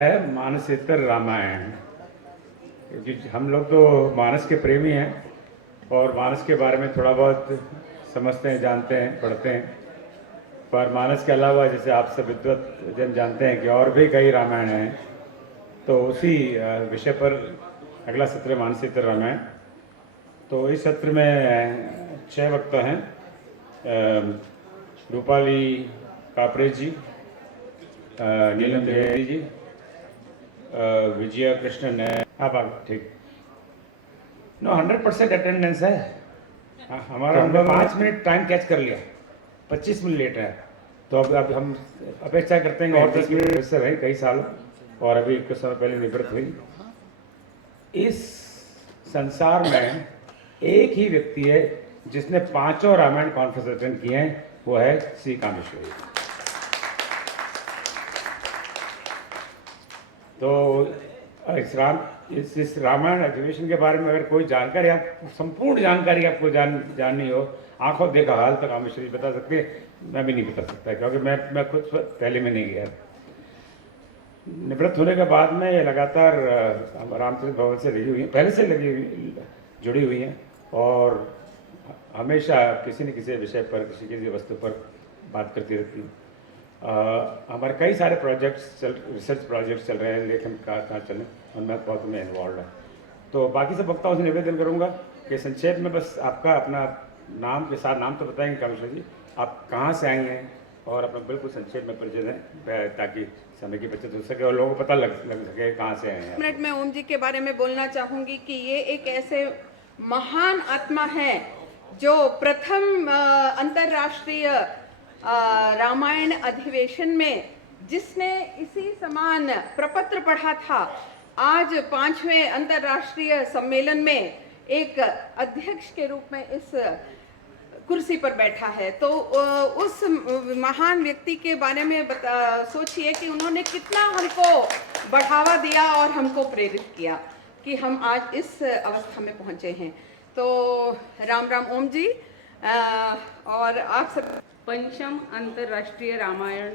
है मानसेतर रामायण। क्योंकि हम लोग तो मानस के प्रेमी हैं और मानस के बारे में थोड़ा बहुत समझते हैं, जानते हैं, पढ़ते हैं। पर मानस के अलावा जैसे आप सब विद्वत जन जानते हैं कि और भी कई रामायण हैं। तो उसी विषय पर अगला सत्र है मानसेतर रामायण। तो इस सत्र में 6 वक्ता हैं। रूपाली कापरे जी, नीलम जयंती जी, विजया कृष्णन है। आप आगे ठीक। नो 100% अटेंडेंस है। हमारा हमने 5 मिनट टाइम कैच कर लिया, 25 मिनट लेट है। तो अब हम अपेक्षा करते हैं कि और 10 मिनट प्रोफेसर है कई सालों, और अभी कुछ समय पहले निवृत्त हुई। इस संसार में एक ही व्यक्ति है जिसने 5 रामायण कॉन्फ्रेंस अटेंड किए हैं, वो है श्री कामेश्वरी। तो इस रामायण अधिवेशन के बारे में अगर कोई जानकारी, आप संपूर्ण जानकारी आपको जाननी हो, आंखों देखा हाल तक कामेश्वरी बता सकते हैं। मैं भी नहीं बता सकता क्योंकि मैं खुद पहले में नहीं गया। निवृत्त होने के बाद में ये लगातार रामचंद्र भवन से लगी हुई है, पहले से जुड़ी हुई हैं, और हमेशा किसी न किसी विषय पर, किसी वस्तु पर बात करती रहती हैं। हमारे कई सारे रिसर्च प्रोजेक्ट्स चल रहे हैं, लेखन का चल रहे हैं, उनमें बहुत में इन्वॉल्व है। तो बाकी सब वक्ताओं से निवेदन करूंगा कि संक्षेप में बस आपका अपना नाम के साथ नाम तो बताएंगे कामेश्वर जी, आप कहाँ से आई हैं और अपना बिल्कुल संक्षेप में परिचय दें ताकि समय की बचत हो सके और लोगों को पता लग सके कहाँ से आए हैं। मिनट में ओम जी के बारे में बोलना चाहूंगी कि ये एक ऐसे महान आत्मा है जो प्रथम अंतर्राष्ट्रीय रामायण अधिवेशन में जिसने इसी समान प्रपत्र पढ़ा था, आज 5वें अंतर्राष्ट्रीय सम्मेलन में एक अध्यक्ष के रूप में इस कुर्सी पर बैठा है। तो उस महान व्यक्ति के बारे में सोचिए कि उन्होंने कितना हमको बढ़ावा दिया और हमको प्रेरित किया कि हम आज इस अवस्था में पहुंचे हैं। तो राम राम ओम जी। और आप सब पंचम अंतर्राष्ट्रीय रामायण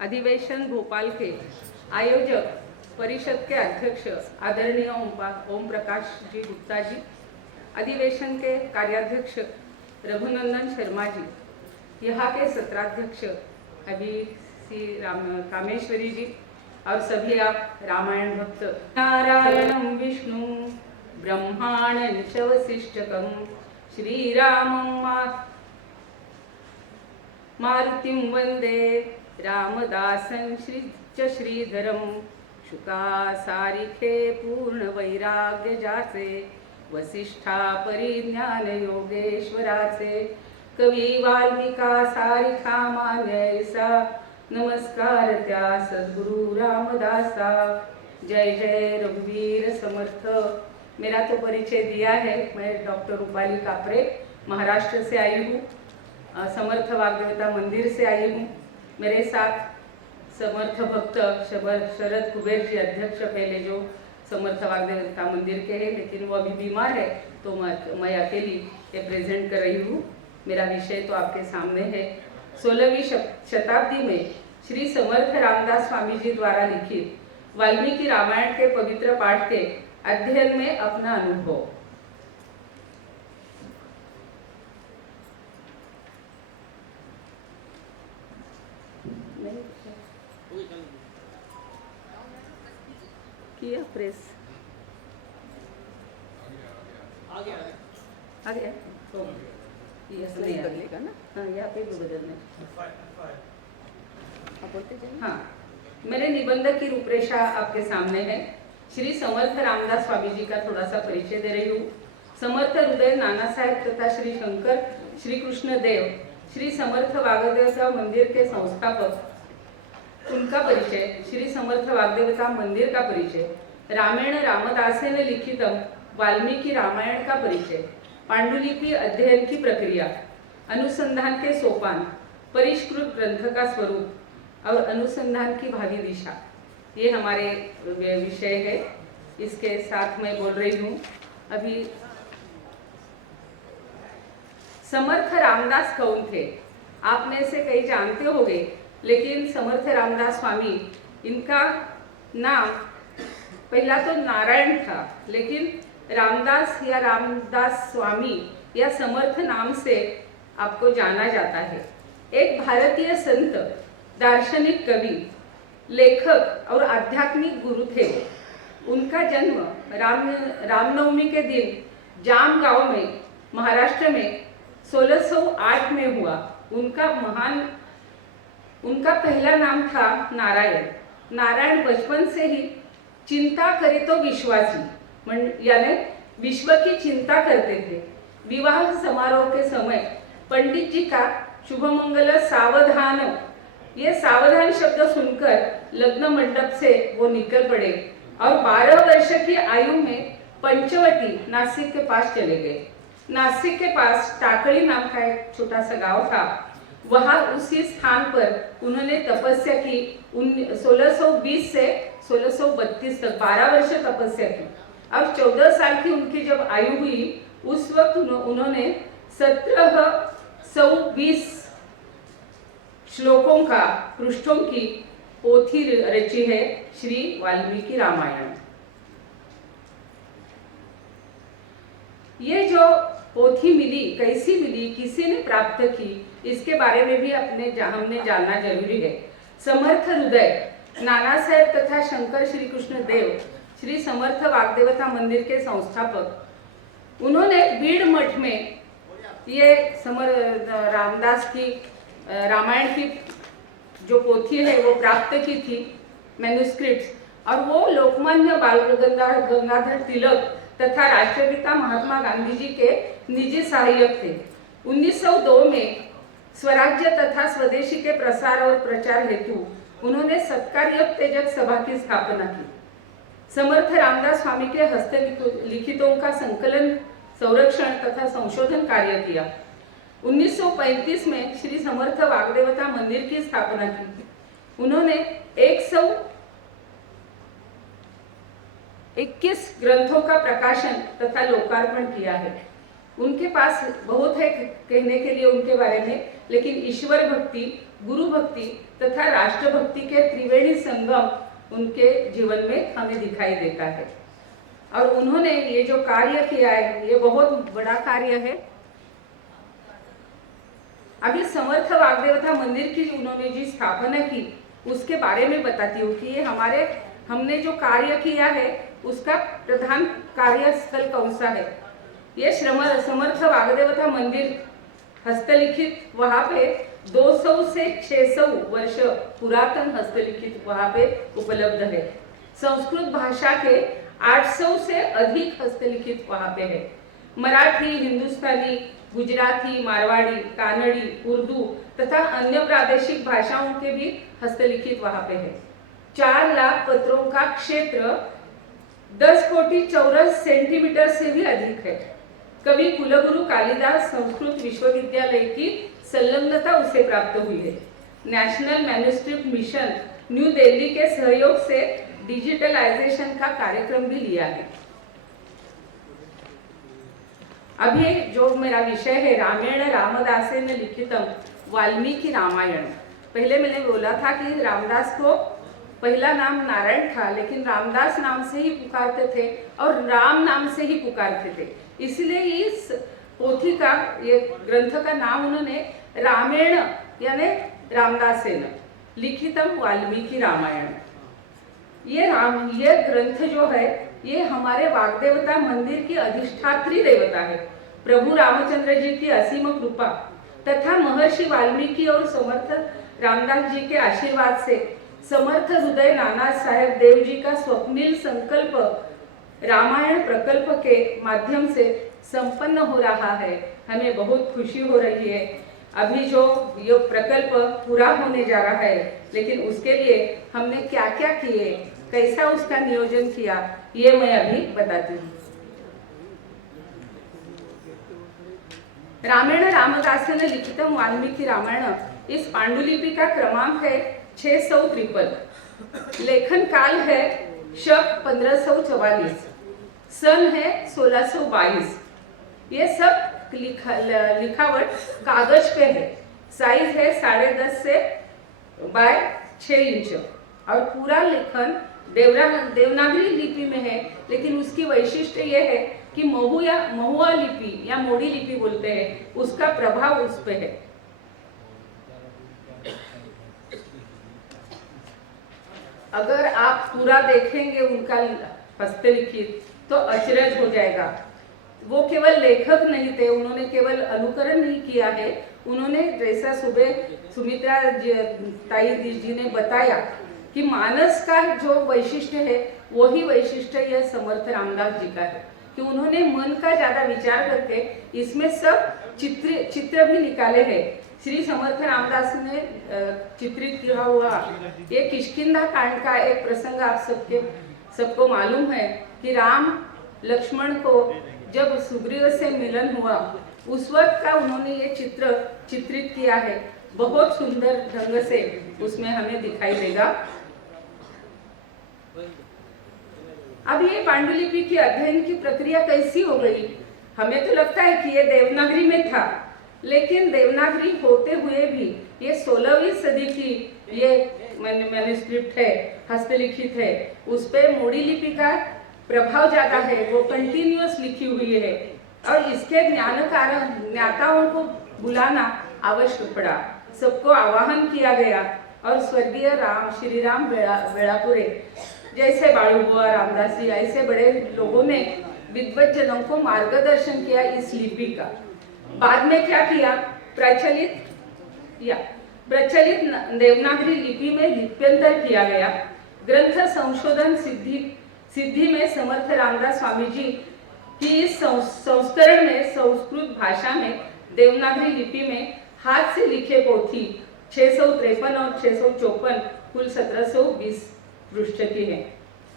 अधिवेशन भोपाल के आयोजक परिषद के अध्यक्ष आदरणीय ओम प्रकाश जी गुप्ता जी, अधिवेशन के कार्याध्यक्ष रघुनंदन शर्मा जी, यहाँ के सत्राध्यक्ष अभी श्री कामेश्वरी जी, और सभी आप रामायण भक्त। नारायणं विष्णु ब्रह्माणं च वसिष्ठकं श्रीरामं मारुतिं वन्दे रामदासं श्रीधरं शुका सारिखे पूर्ण वैराग्य जाचे वसिष्ठा परिज्ञान योगेश्वराचे कवी वाल्मिका सारिखा मान्यैसा नमस्कार त्या सद्गुरु रामदासा। जय जय रघुवीर समर्थ। मेरा तो परिचय दिया है। मैं डॉक्टर रूपाली कापरे महाराष्ट्र से आई हूँ, समर्थ वाग्देवता मंदिर से आई हूँ। मेरे साथ समर्थ भक्त शरद कुबेर जी, अध्यक्ष पहले जो समर्थ वाग्देवता मंदिर के हैं, लेकिन वो अभी बीमार है, तो मैं अकेली ये प्रेजेंट कर रही हूँ। मेरा विषय तो आपके सामने है। 16वीं शताब्दी में श्री समर्थ रामदास स्वामी जी द्वारा लिखित वाल्मीकि रामायण के पवित्र पाठ के अध्ययन में अपना अनुभव। किया प्रेस आ गया तो नहीं बदलेगा ना। हाँ, यहाँ पे भी बदलना। हाँ, मेरे निबंध की रूपरेखा आपके सामने है। श्री समर्थ रामदास स्वामी जी का थोड़ा सा परिचय दे रही हूँ। समर्थ हृदय नाना साहेब तथा श्री शंकर श्री कृष्ण देव श्री समर्थ वाग्देवता मंदिर के संस्थापक, उनका परिचय। श्री समर्थ वाग्देवता मंदिर का परिचय। रामायण रामदासेन लिखितम वाल्मीकि रामायण का परिचय। पांडुलिपि अध्ययन की प्रक्रिया, अनुसंधान के सोपान, परिष्कृत ग्रंथ का स्वरूप और अनुसंधान की भावी दिशा, ये हमारे विषय है। इसके साथ मैं बोल रही हूँ अभी। समर्थ रामदास कौन थे? आप में से कई जानते होंगे, लेकिन समर्थ रामदास स्वामी, इनका नाम पहला तो नारायण था, लेकिन रामदास या रामदास स्वामी या समर्थ नाम से आपको जाना जाता है। एक भारतीय संत, दार्शनिक, कवि, लेखक और आध्यात्मिक गुरु थे। उनका जन्म रामनवमी के दिन जाम गांव में महाराष्ट्र में 1608 में हुआ। उनका पहला नाम था नारायण। नारायण बचपन से ही चिंता करे तो विश्वासी यानी विश्व की चिंता करते थे। विवाह समारोह के समय पंडित जी का शुभ मंगल सावधान, ये सावधान शब्द सुनकर लग्न मंडप से वो निकल पड़े और 12 वर्ष की आयु में पंचवटी नासिक के पास चले गए। नासिक के पास टाकड़ी नाम का एक छोटा सा गांव था, वहां उसी स्थान पर उन्होंने तपस्या की। 1620 से 1632 तक 12 वर्ष तपस्या की। अब 14 साल की उनकी जब आयु हुई, उस वक्त उन्होंने 1720 श्लोकों का पृष्ठों की पोथी रची है, श्री वाल्मीकि रामायण। ये जो पोथी मिली, कैसी मिली, किसी ने प्राप्त की, इसके बारे में भी हमने जानना जरूरी है। समर्थ हृदय नाना साहेब तथा शंकर श्री कृष्ण देव श्री समर्थ वाग्देवता मंदिर के संस्थापक, उन्होंने बीड़ मठ में ये रामदास की रामायण की जो पोथी है वो प्राप्त की थी, मैन्युस्क्रिप्ट्स, और वो लोकमान्य बाल गंगाधर तिलक तथा राष्ट्रपिता महात्मा गांधी जी के निजी सहायक थे। 1902 में स्वराज्य तथा स्वदेशी के प्रसार और प्रचार हेतु उन्होंने सत्कार्य तेजक सभा की स्थापना की। समर्थ रामदास स्वामी के हस्तलिखितों का संकलन, संरक्षण तथा संशोधन कार्य किया। 1935 में श्री समर्थ वाग्देवता मंदिर की स्थापना की। उन्होंने 121 ग्रंथों का प्रकाशन तथा लोकार्पण किया है। उनके पास बहुत है कहने के लिए उनके बारे में, लेकिन ईश्वर भक्ति, गुरु भक्ति तथा राष्ट्र भक्ति के त्रिवेणी संगम उनके जीवन में हमें दिखाई देता है। और उन्होंने ये जो कार्य किया है, ये बहुत बड़ा कार्य है। अभी समर्थ वाग्देवता मंदिर की उन्होंने जी स्थापना की, उसके बारे में बताती हूँ कि ये हमने जो कार्य किया है उसका प्रधान कार्यस्थल कौन सा है। ये समर्थ वाग्देवता मंदिर हस्तलिखित, वहां पे 200 से 600 वर्ष पुरातन हस्तलिखित वहां पे उपलब्ध है। संस्कृत भाषा के 800 से अधिक हस्तलिखित वहां पे है। मराठी, हिंदुस्तानी, गुजराती, मारवाड़ी, कानड़ी, उर्दू तथा अन्य प्रादेशिक भाषाओं के भी हस्तलिखित वहां पे है। 4 लाख पत्रों का क्षेत्र 10 कोटि चौरस सेंटीमीटर से भी अधिक है। कवि कुलगुरु कालिदास संस्कृत विश्वविद्यालय की संलग्नता उसे प्राप्त हुई है। National manuscript mission new Delhi के सहयोग से डिजिटलाइजेशन का कार्यक्रम भी लिया है। अभी जो मेरा विषय है, रामायण रामदासेन लिखितम वाल्मीकि रामायण। पहले मैंने बोला था कि रामदास को पहला नाम नारायण था, लेकिन रामदास नाम से ही पुकारते थे और राम नाम से ही पुकारते थे। इसलिए इस पोथी का, ये ग्रंथ का नाम उन्होंने रामायण यानी रामदासेन लिखितम वाल्मीकि रामायण। ये ग्रंथ जो है, ये हमारे वाग्देवता मंदिर की अधिष्ठात्री देवता है। प्रभु रामचंद्र जी की असीम कृपा तथा महर्षि वाल्मीकि और समर्थ रामदास जी के आशीर्वाद से समर्थ हृदय नाना साहेब देव जी का स्वप्निल संकल्प रामायण प्रकल्प के माध्यम से संपन्न हो रहा है। हमें बहुत खुशी हो रही है। अभी जो ये प्रकल्प पूरा होने जा रहा है, लेकिन उसके लिए हमने क्या क्या किए, कैसा उसका नियोजन किया, ये मैं अभी बताती हूँ। रामायण रामदासेन लिखितम वाल्मीकि रामायण, इस पांडुलिपि का क्रमांक है 653। लेखन काल है शक 1544, सन है 1622। ये सब लिखावट कागज पे है। साइज है 10.5 से बाय 6 इंच और पूरा लेखन देवनागरी लिपि में है, लेकिन उसकी वैशिष्ट्य यह है कि महुआ लिपि या मोड़ी लिपि बोलते हैं, उसका प्रभाव उस पे है। अगर आप पूरा देखेंगे उनका हस्तलिखित तो अचरज हो जाएगा। वो केवल लेखक नहीं थे, उन्होंने केवल अनुकरण नहीं किया है, उन्होंने जैसा सुबह सुमित्रा ताई जी ने बताया कि मानस का जो वैशिष्ट्य है वही वैशिष्ट्य यह समर्थ रामदास जी का है कि उन्होंने मन का ज्यादा विचार करके इसमें सब चित्र भी निकाले हैं। श्री समर्थ रामदास ने चित्रित किया हुआ ये किष्किंधा कांड का एक प्रसंग आप सबको मालूम है कि राम लक्ष्मण को जब सुग्रीव से मिलन हुआ उस वक्त का उन्होंने ये चित्रित किया है, बहुत सुंदर ढंग से उसमें हमें दिखाई देगा। अब ये पांडुलिपि की अध्ययन की प्रक्रिया कैसी हो गई? हमें तो लगता है कि ये देवनागरी में था, लेकिन देवनागरी होते हुए भी ये 16वीं सदी की ये मैन्युस्क्रिप्ट है, हस्तलिखित है, उस पे मोड़ी लिपि का प्रभाव ज्यादा है, वो कंटिन्यूअस लिखी हुई है और इसके ज्ञाताओं को बुलाना आवश्यक पड़ा। सबको आवाहन किया गया और स्वर्गीय श्री राम वेड़ापुरे जैसे बाळूबुआ, रामदास जी ऐसे बड़े लोगों ने विद्वज्जनों को मार्गदर्शन किया इस लिपि का। बाद में क्या किया? प्रचलित देवनागरी लिपि में लिप्यंतर किया गया। ग्रंथ संशोधन सिद्धि में समर्थ रामदास स्वामी जी की इस संस्करण में संस्कृत भाषा में देवनागरी लिपि में हाथ से लिखे पोथी 653 और 654 कुल 1720 पृष्ठ की है।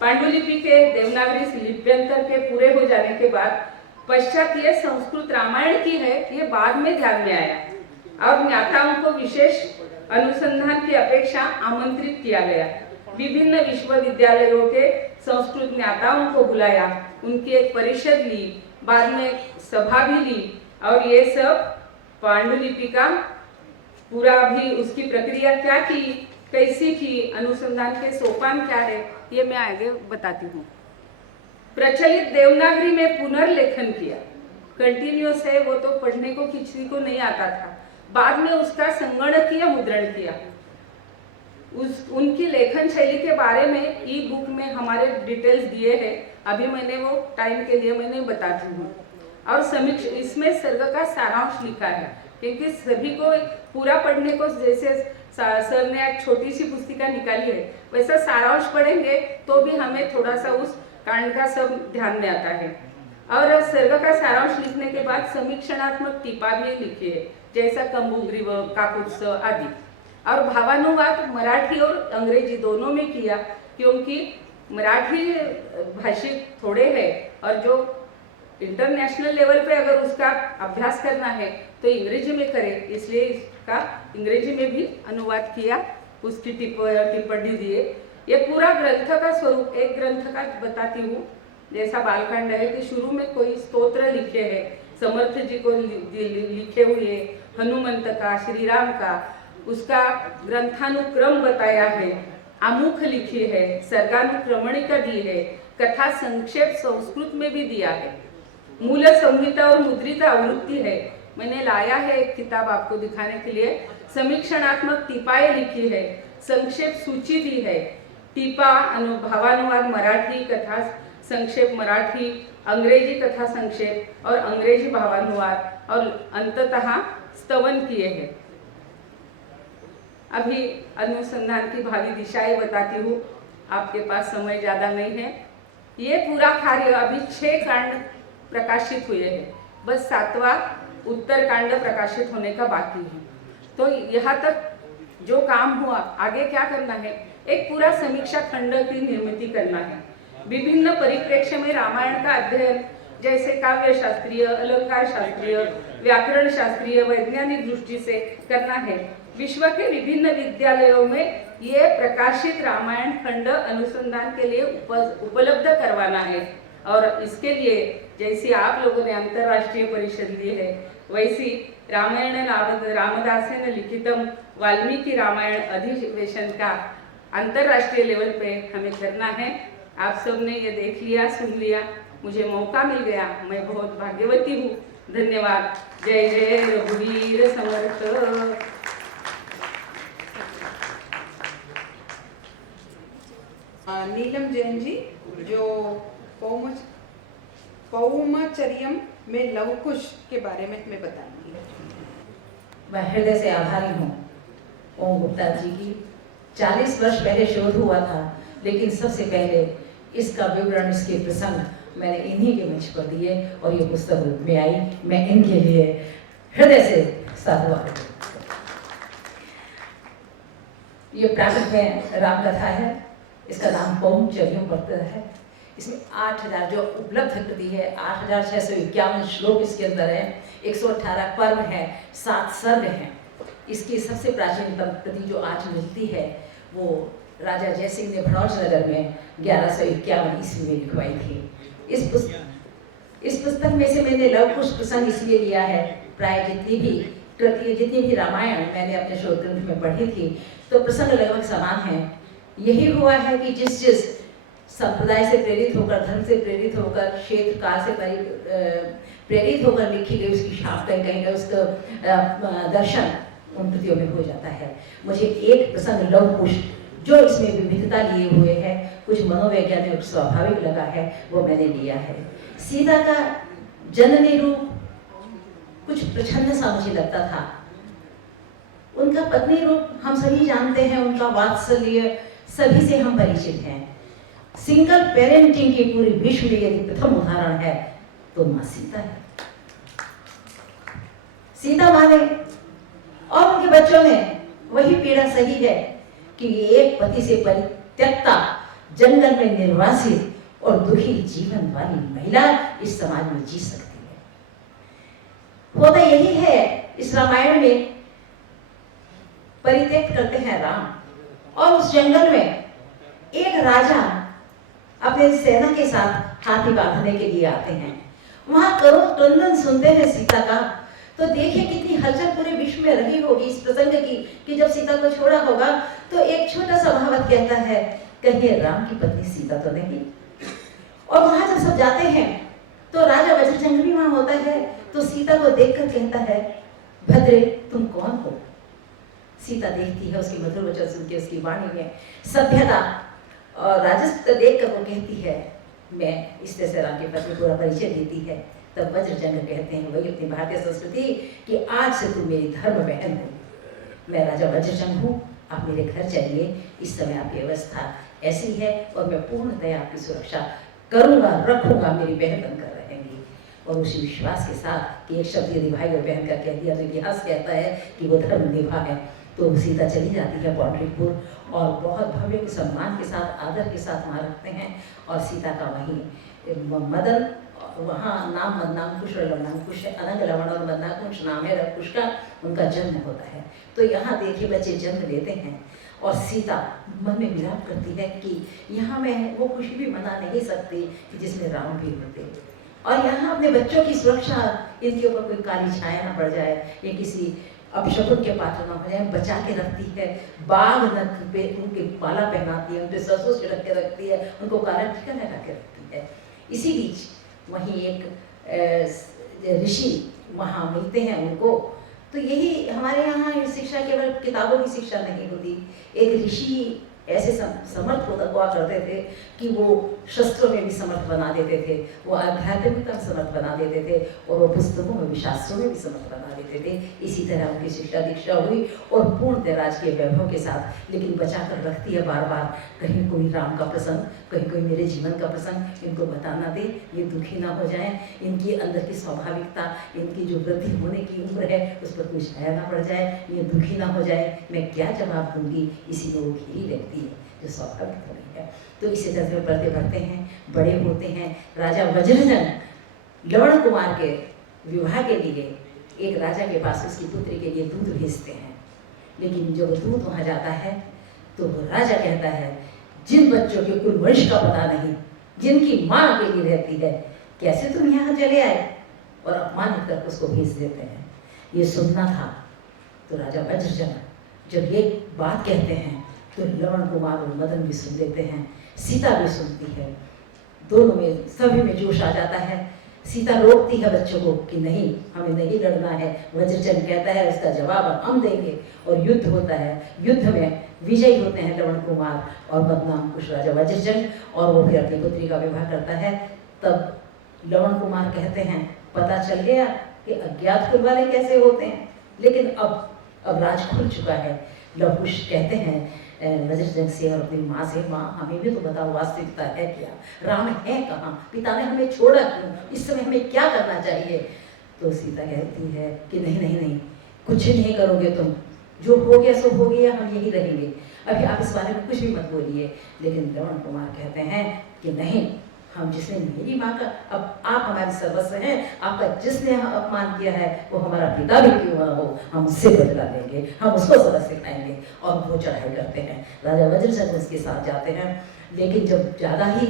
पांडुलिपि के देवनागरी लिप्यंतर के पूरे हो जाने के बाद पश्चात ये संस्कृत रामायण की है, ये बाद में ध्यान में आया और ज्ञाताओं को विशेष अनुसंधान की अपेक्षा आमंत्रित किया गया। विभिन्न विश्वविद्यालयों के संस्कृत ज्ञाताओं को बुलाया, उनकी एक परिषद ली, बाद में सभा भी ली और ये सब पांडुलिपि का पूरा भी उसकी प्रक्रिया क्या की, कैसी की, अनुसंधान के सोपान क्या है, ये मैं आगे बताती हूँ। प्रचलित देवनागरी में पुनर्लेखन किया, कंटिन्यूअस है, वो तो पढ़ने को किसी को नहीं आता था। बाद में उसका संगणकीय मुद्रण किया। उनकी लेखन शैली के बारे में ई बुक में हमारे डिटेल्स दिए हैं, अभी मैंने वो टाइम के लिए मैंने बताती हूँ। और समीक्षा इसमें सर्ग का सारांश लिखा है, क्योंकि सभी को पूरा पढ़ने को जैसे सर ने एक छोटी सी पुस्तिका निकाली है वैसा सारांश पढ़ेंगे तो भी हमें थोड़ा सा उस कांड का सब ध्यान में आता है। और सर्ग का सारांश लिखने के बाद समीक्षणात्मक टीपा भी लिखी है, जैसा कंबुग्रीव, काकुत्स आदि। और भावानुवाद मराठी और अंग्रेजी दोनों में किया, क्योंकि मराठी भाषिक थोड़े हैं और जो इंटरनेशनल लेवल पे अगर उसका अभ्यास करना है तो अंग्रेजी में करे, इसलिए इसका अंग्रेजी में भी अनुवाद किया, उसकी टिप्पणी दिए। ये पूरा ग्रंथ का स्वरूप एक ग्रंथ का बताती हूँ, जैसा बालकांड है कि शुरू में कोई स्तोत्र लिखे हैं, समर्थ जी को लिखे हुए, हनुमंत का, श्री राम का, उसका ग्रंथानुक्रम बताया है, आमुख लिखी है, सर्गानुक्रमणिका दी है, कथा संक्षेप संस्कृत में भी दिया है, मूल संहिता और मुद्रित आवृत्ति है। मैंने लाया है एक किताब आपको दिखाने के लिए। समीक्षणात्मक टीपाएं लिखी है, संक्षेप सूची दी है, टीपा भावानुवाद मराठी, कथा संक्षेप मराठी, अंग्रेजी कथा संक्षेप और अंग्रेजी भावानुवाद और अंततः स्तवन किए हैं। अभी अनुसंधान की भावी दिशाएं बताती हूँ, आपके पास समय ज्यादा नहीं है। ये पूरा कार्य अभी 6 कांड प्रकाशित हुए हैं, बस 7वां उत्तर कांड प्रकाशित होने का बाकी है। तो यहाँ तक जो काम हुआ, आगे क्या करना है? एक पूरा समीक्षा खंड की निर्मित करना है। विभिन्न परिप्रेक्ष्य में रामायण का अध्ययन, जैसे काव्य शास्त्रीय, अलंकार शास्त्रीय, व्याकरण शास्त्रीय, वैज्ञानिक दृष्टि से करना है। विश्व के विभिन्न विद्यालयों में ये प्रकाशित रामायण खंड अनुसंधान के लिए उपलब्ध करवाना है। और इसके लिए जैसी आप लोगों ने अंतर्राष्ट्रीय परिषद ली है, वैसी रामायण रामदासेन लिखितम वाल्मीकि रामायण अधिवेशन का अंतर्राष्ट्रीय लेवल पे हमें करना है। आप सब ने ये देख लिया, सुन लिया, मुझे मौका मिल गया, मैं बहुत भाग्यवती हूँ। धन्यवाद। जय जय रघुवीर समर्थ। नीलम जैन जी, जो पौमचर्यम में लवकुश के बारे में हमें बताएंगी। मैं हृदय से आभारी हूँ ओम गुप्ता जी की। 40 वर्ष पहले शोध हुआ था, लेकिन सबसे पहले इसका विवरण, इसके प्रसंग मैंने इन्हीं के मंच पर दिए और ये पुस्तक रूप में आई। मैं इनके लिए हृदय से साधुवाद। ये प्राकृत में राम कथा है। इसका नाम पौमचर्यम पड़ता है। इसमें 8000 जो उपलब्ध कृति है, 8651 श्लोक इसके अंदर है, 118 पर्व है, 7 सर्ग हैं। इसकी सबसे प्राचीनतम कृति जो आज मिलती है वो राजा जयसिंह ने भड़ौज नगर में 1151 ईस्वी में लिखवाई थी। इस पुस्तक में से मैंने लवकुश प्रसंग इसलिए लिया है, प्राय जितनी भी रामायण मैंने अपने शोध ग्रंथ में पढ़ी थी तो प्रसंग लगभग समान है। यही हुआ है कि जिस संप्रदाय से प्रेरित होकर, धर्म से प्रेरित होकर, क्षेत्र काल से प्रेरित होकर लिखी गई उसकी छाप कहीं उसका दर्शन उन कृतियों में हो जाता है। मुझे एक प्रसंग लवकुश जो इसमें विविधता लिए हुए है, कुछ मनोवैज्ञानिक स्वाभाविक लगा है, वो मैंने लिया है। सीता का जननी रूप कुछ प्रछन्न सा मुझे लगता था। उनका पत्नी रूप हम सभी जानते हैं, उनका वात्सल्य सभी से हम परिचित हैं। सिंगल पेरेंटिंग की पूरी विश्व में यदि प्रथम उदाहरण है तो माँ सीता है। सीता माँ ने और उनके बच्चों ने वही पीड़ा सही है कि एक पति से परित्यक्ता, जंगल में निर्वासित और दुखी जीवन वाली महिला इस समाज में जी सकती है। होता यही है। इस रामायण में परित्यक्त करते हैं राम और उस जंगल में एक राजा अपने सेना के साथ हाथी बांधने के लिए आते हैं। वहां करुण क्रंदन सुनते हैं सीता का, तो देखिए कितनी हलचल पूरे विश्व में रही होगी इस प्रसंग की कि जब सीता को छोड़ा होगा तो एक छोटा सा भावत कहता है, कहिए राम की पत्नी सीता तो नहीं। और वहां जब सब जाते हैं तो राजा वज्रजंग भी वहां होता है, तो सीता को देखकर कहता है, भद्रे तुम कौन हो। सीता देखती है, उसकी मधुर वचन सुन के, उसकी वाणी में सभ्यता और राजस्व देखकर वो कहती है, मैं इस तरह से राम की पत्नी पूरा परिचय देती है। तब वज्रजंग कहते हैं, वही अपनी भारतीय संस्कृति कि आज से तुम मेरी धर्म बहन हो। मैं राजा वज्रजंग हूँ, आप मेरे घर चलिए। इस समय आपकी अवस्था ऐसी है और मैं पूर्णतः आपकी सुरक्षा करूँगा, रखूँगा, मेरी बहन बनकर रहेंगी। और उसी विश्वास के साथ कि एक शब्द यदि भाई और बहन का कह दिया तो इतिहास कहता है कि वो धर्म निभा है। तो सीता चली जाती है पौंडरीपुर और बहुत भव्य के सम्मान के साथ, आदर के साथ वहाँ रखते हैं। और सीता का वहीं मदन, वहाँ नाम मदनाकुश और लवणाकुश है, अनंग लवण और मदनाकुश नाम है लवकुश का, उनका जन्म होता है। तो यहाँ देखिए बच्चे जन्म लेते हैं और सीता मन में विलाप करती है कि यहाँ मैं वो खुशी भी मना नहीं सकती कि जिसमें राम भी होते, और यहाँ अपने बच्चों की सुरक्षा, इनके ऊपर कोई काली छाया ना पड़ जाए, ये किसी अपशकुन के पात्र ना हो जाए, बचा के रखती है। बाघ नख पे उनके माला पहनाती है, उनके सरसों छिड़क के रखती है, उनको काला टीका लगा के रखती है। इसी बीच वहीं एक ऋषि वहाँ मिलते हैं उनको। तो यही हमारे यहाँ शिक्षा केवल किताबों की शिक्षा नहीं होती। एक ऋषि ऐसे समर्थ हुआ करते थे कि वो शस्त्रों में भी समर्थ बना देते थे, वो आध्यात्मिकता में समर्थ बना देते थे, और वो पुस्तकों में भी, शास्त्रों में भी समर्थ बना देते थे। इसी तरह उनकी शिक्षा दीक्षा हुई और पूर्णतः राजकीय वैभव के साथ, लेकिन बचा कर रखती है बार बार, कहीं कोई राम का प्रसंग, कहीं कोई मेरे जीवन का प्रसंग इनको बताना दे, ये दुखी ना हो जाए, इनकी अंदर की स्वाभाविकता, इनकी जो वृद्धि होने की उम्र है उस पर कोई छाया ना पड़ जाए, ये दुखी ना हो जाए, मैं क्या जवाब दूंगी, इसी में वो घिरी रहती है जो स्वाभाविक हो रही है। तो इसी तरह से पढ़ते बढ़ते हैं, बड़े होते हैं। राजा वज्रजंग लवण कुमार के विवाह के लिए एक राजा के पास उसकी पुत्री के लिए दूध भेजते हैं, लेकिन जब दूध वहाँ जाता है तो राजा कहता है, जिन बच्चों के कुल वंश का पता नहीं, जिनकी माँ अकेली रहती है, कैसे तुम यहाँ चले आए, और अपमानित करके उसको भेज देते हैं। ये सुनना था। तो राजा वज्रजंग जब ये बात कहते हैं तो लवण कुमार और मदन भी सुन लेते हैं, सीता भी सुनती है। दोनों में सभी में जोश आ जाता है। सीता रोकती है बच्चों को कि नहीं, हमें नहीं लड़ना है। वज्रचंद कहता है उसका जवाब हम देंगे, और युद्ध होता है। युद्ध में विजयी होते हैं लवण कुमार और बदनाम कुश राजा वज्रचंद, और वो फिर अपनी पुत्री का विवाह करता है। तब लवण कुमार कहते हैं पता चल गया कि अज्ञात कुल वाले कैसे होते हैं, लेकिन अब राज खुल चुका है। लव कुश कहते हैं वज्रचंद से और अपनी माँ से, माँ हमें भी तो बताओ वास्तविकता है क्या, राम है कहाँ, पिता ने हमें छोड़ा क्यों, इस समय हमें क्या करना चाहिए। तो सीता कहती है कि नहीं नहीं नहीं, कुछ नहीं करोगे तुम, जो हो गया सो हो गया, हम यही रहेंगे, अभी आप इस बारे में कुछ भी मत बोलिए। लेकिन लवण कुमार कहते हैं कि नहीं, हम जिसने मेरी माँ का, अब आप हमारे सर्वस्व हैं, आपका जिसने अपमान किया है वो हमारा पिता भी क्यों ना हो, हम उससे बदला लेंगे, हम उसको सबक सिखाएंगे। और वो चढ़ाई करते हैं। राजा वज्रचंद उसके साथ जाते हैं, लेकिन जब ज़्यादा ही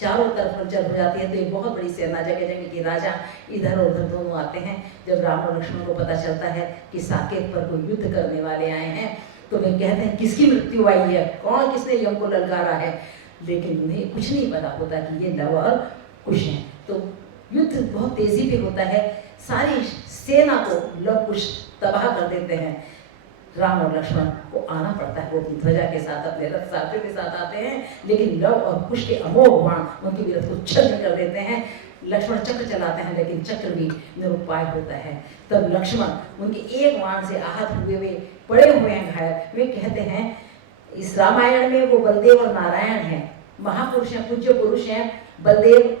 चारों तरफ हलचल हो जाती है तो एक बहुत बड़ी सेना, जगह जगह के राजा इधर उधर दोनों आते हैं। जब राम और लक्ष्मण को पता चलता है कि साकेत पर कोई युद्ध करने वाले आए हैं, तो वे कहते हैं किसकी मृत्यु आई है, कौन किसने यम को ललकारा है, लेकिन उन्हें कुछ नहीं पता होता कि ये लव और कुश हैं। तो युद्ध बहुत तेजी पे होता है, सारी सेना को लव कुश तबाह कर देते हैं। राम और लक्ष्मण को आना पड़ता है, वो अपनी ध्वजा के साथ अपने रथ सारथियों के साथ आते हैं, लेकिन लव और कुश के अमोघ बाण उनके भी रथ को छद्म कर देते हैं। लक्ष्मण चक्र चलाते हैं, लेकिन चक्र भी निरुपाय होता है। तब लक्ष्मण उनके एक बाण से आहत हुए पड़े हुए हैं घायल। वे कहते हैं इस रामायण में वो बलदेव और नारायण हैं, महापुरुष हैं, पूज्य पुरुष हैं। बलदेव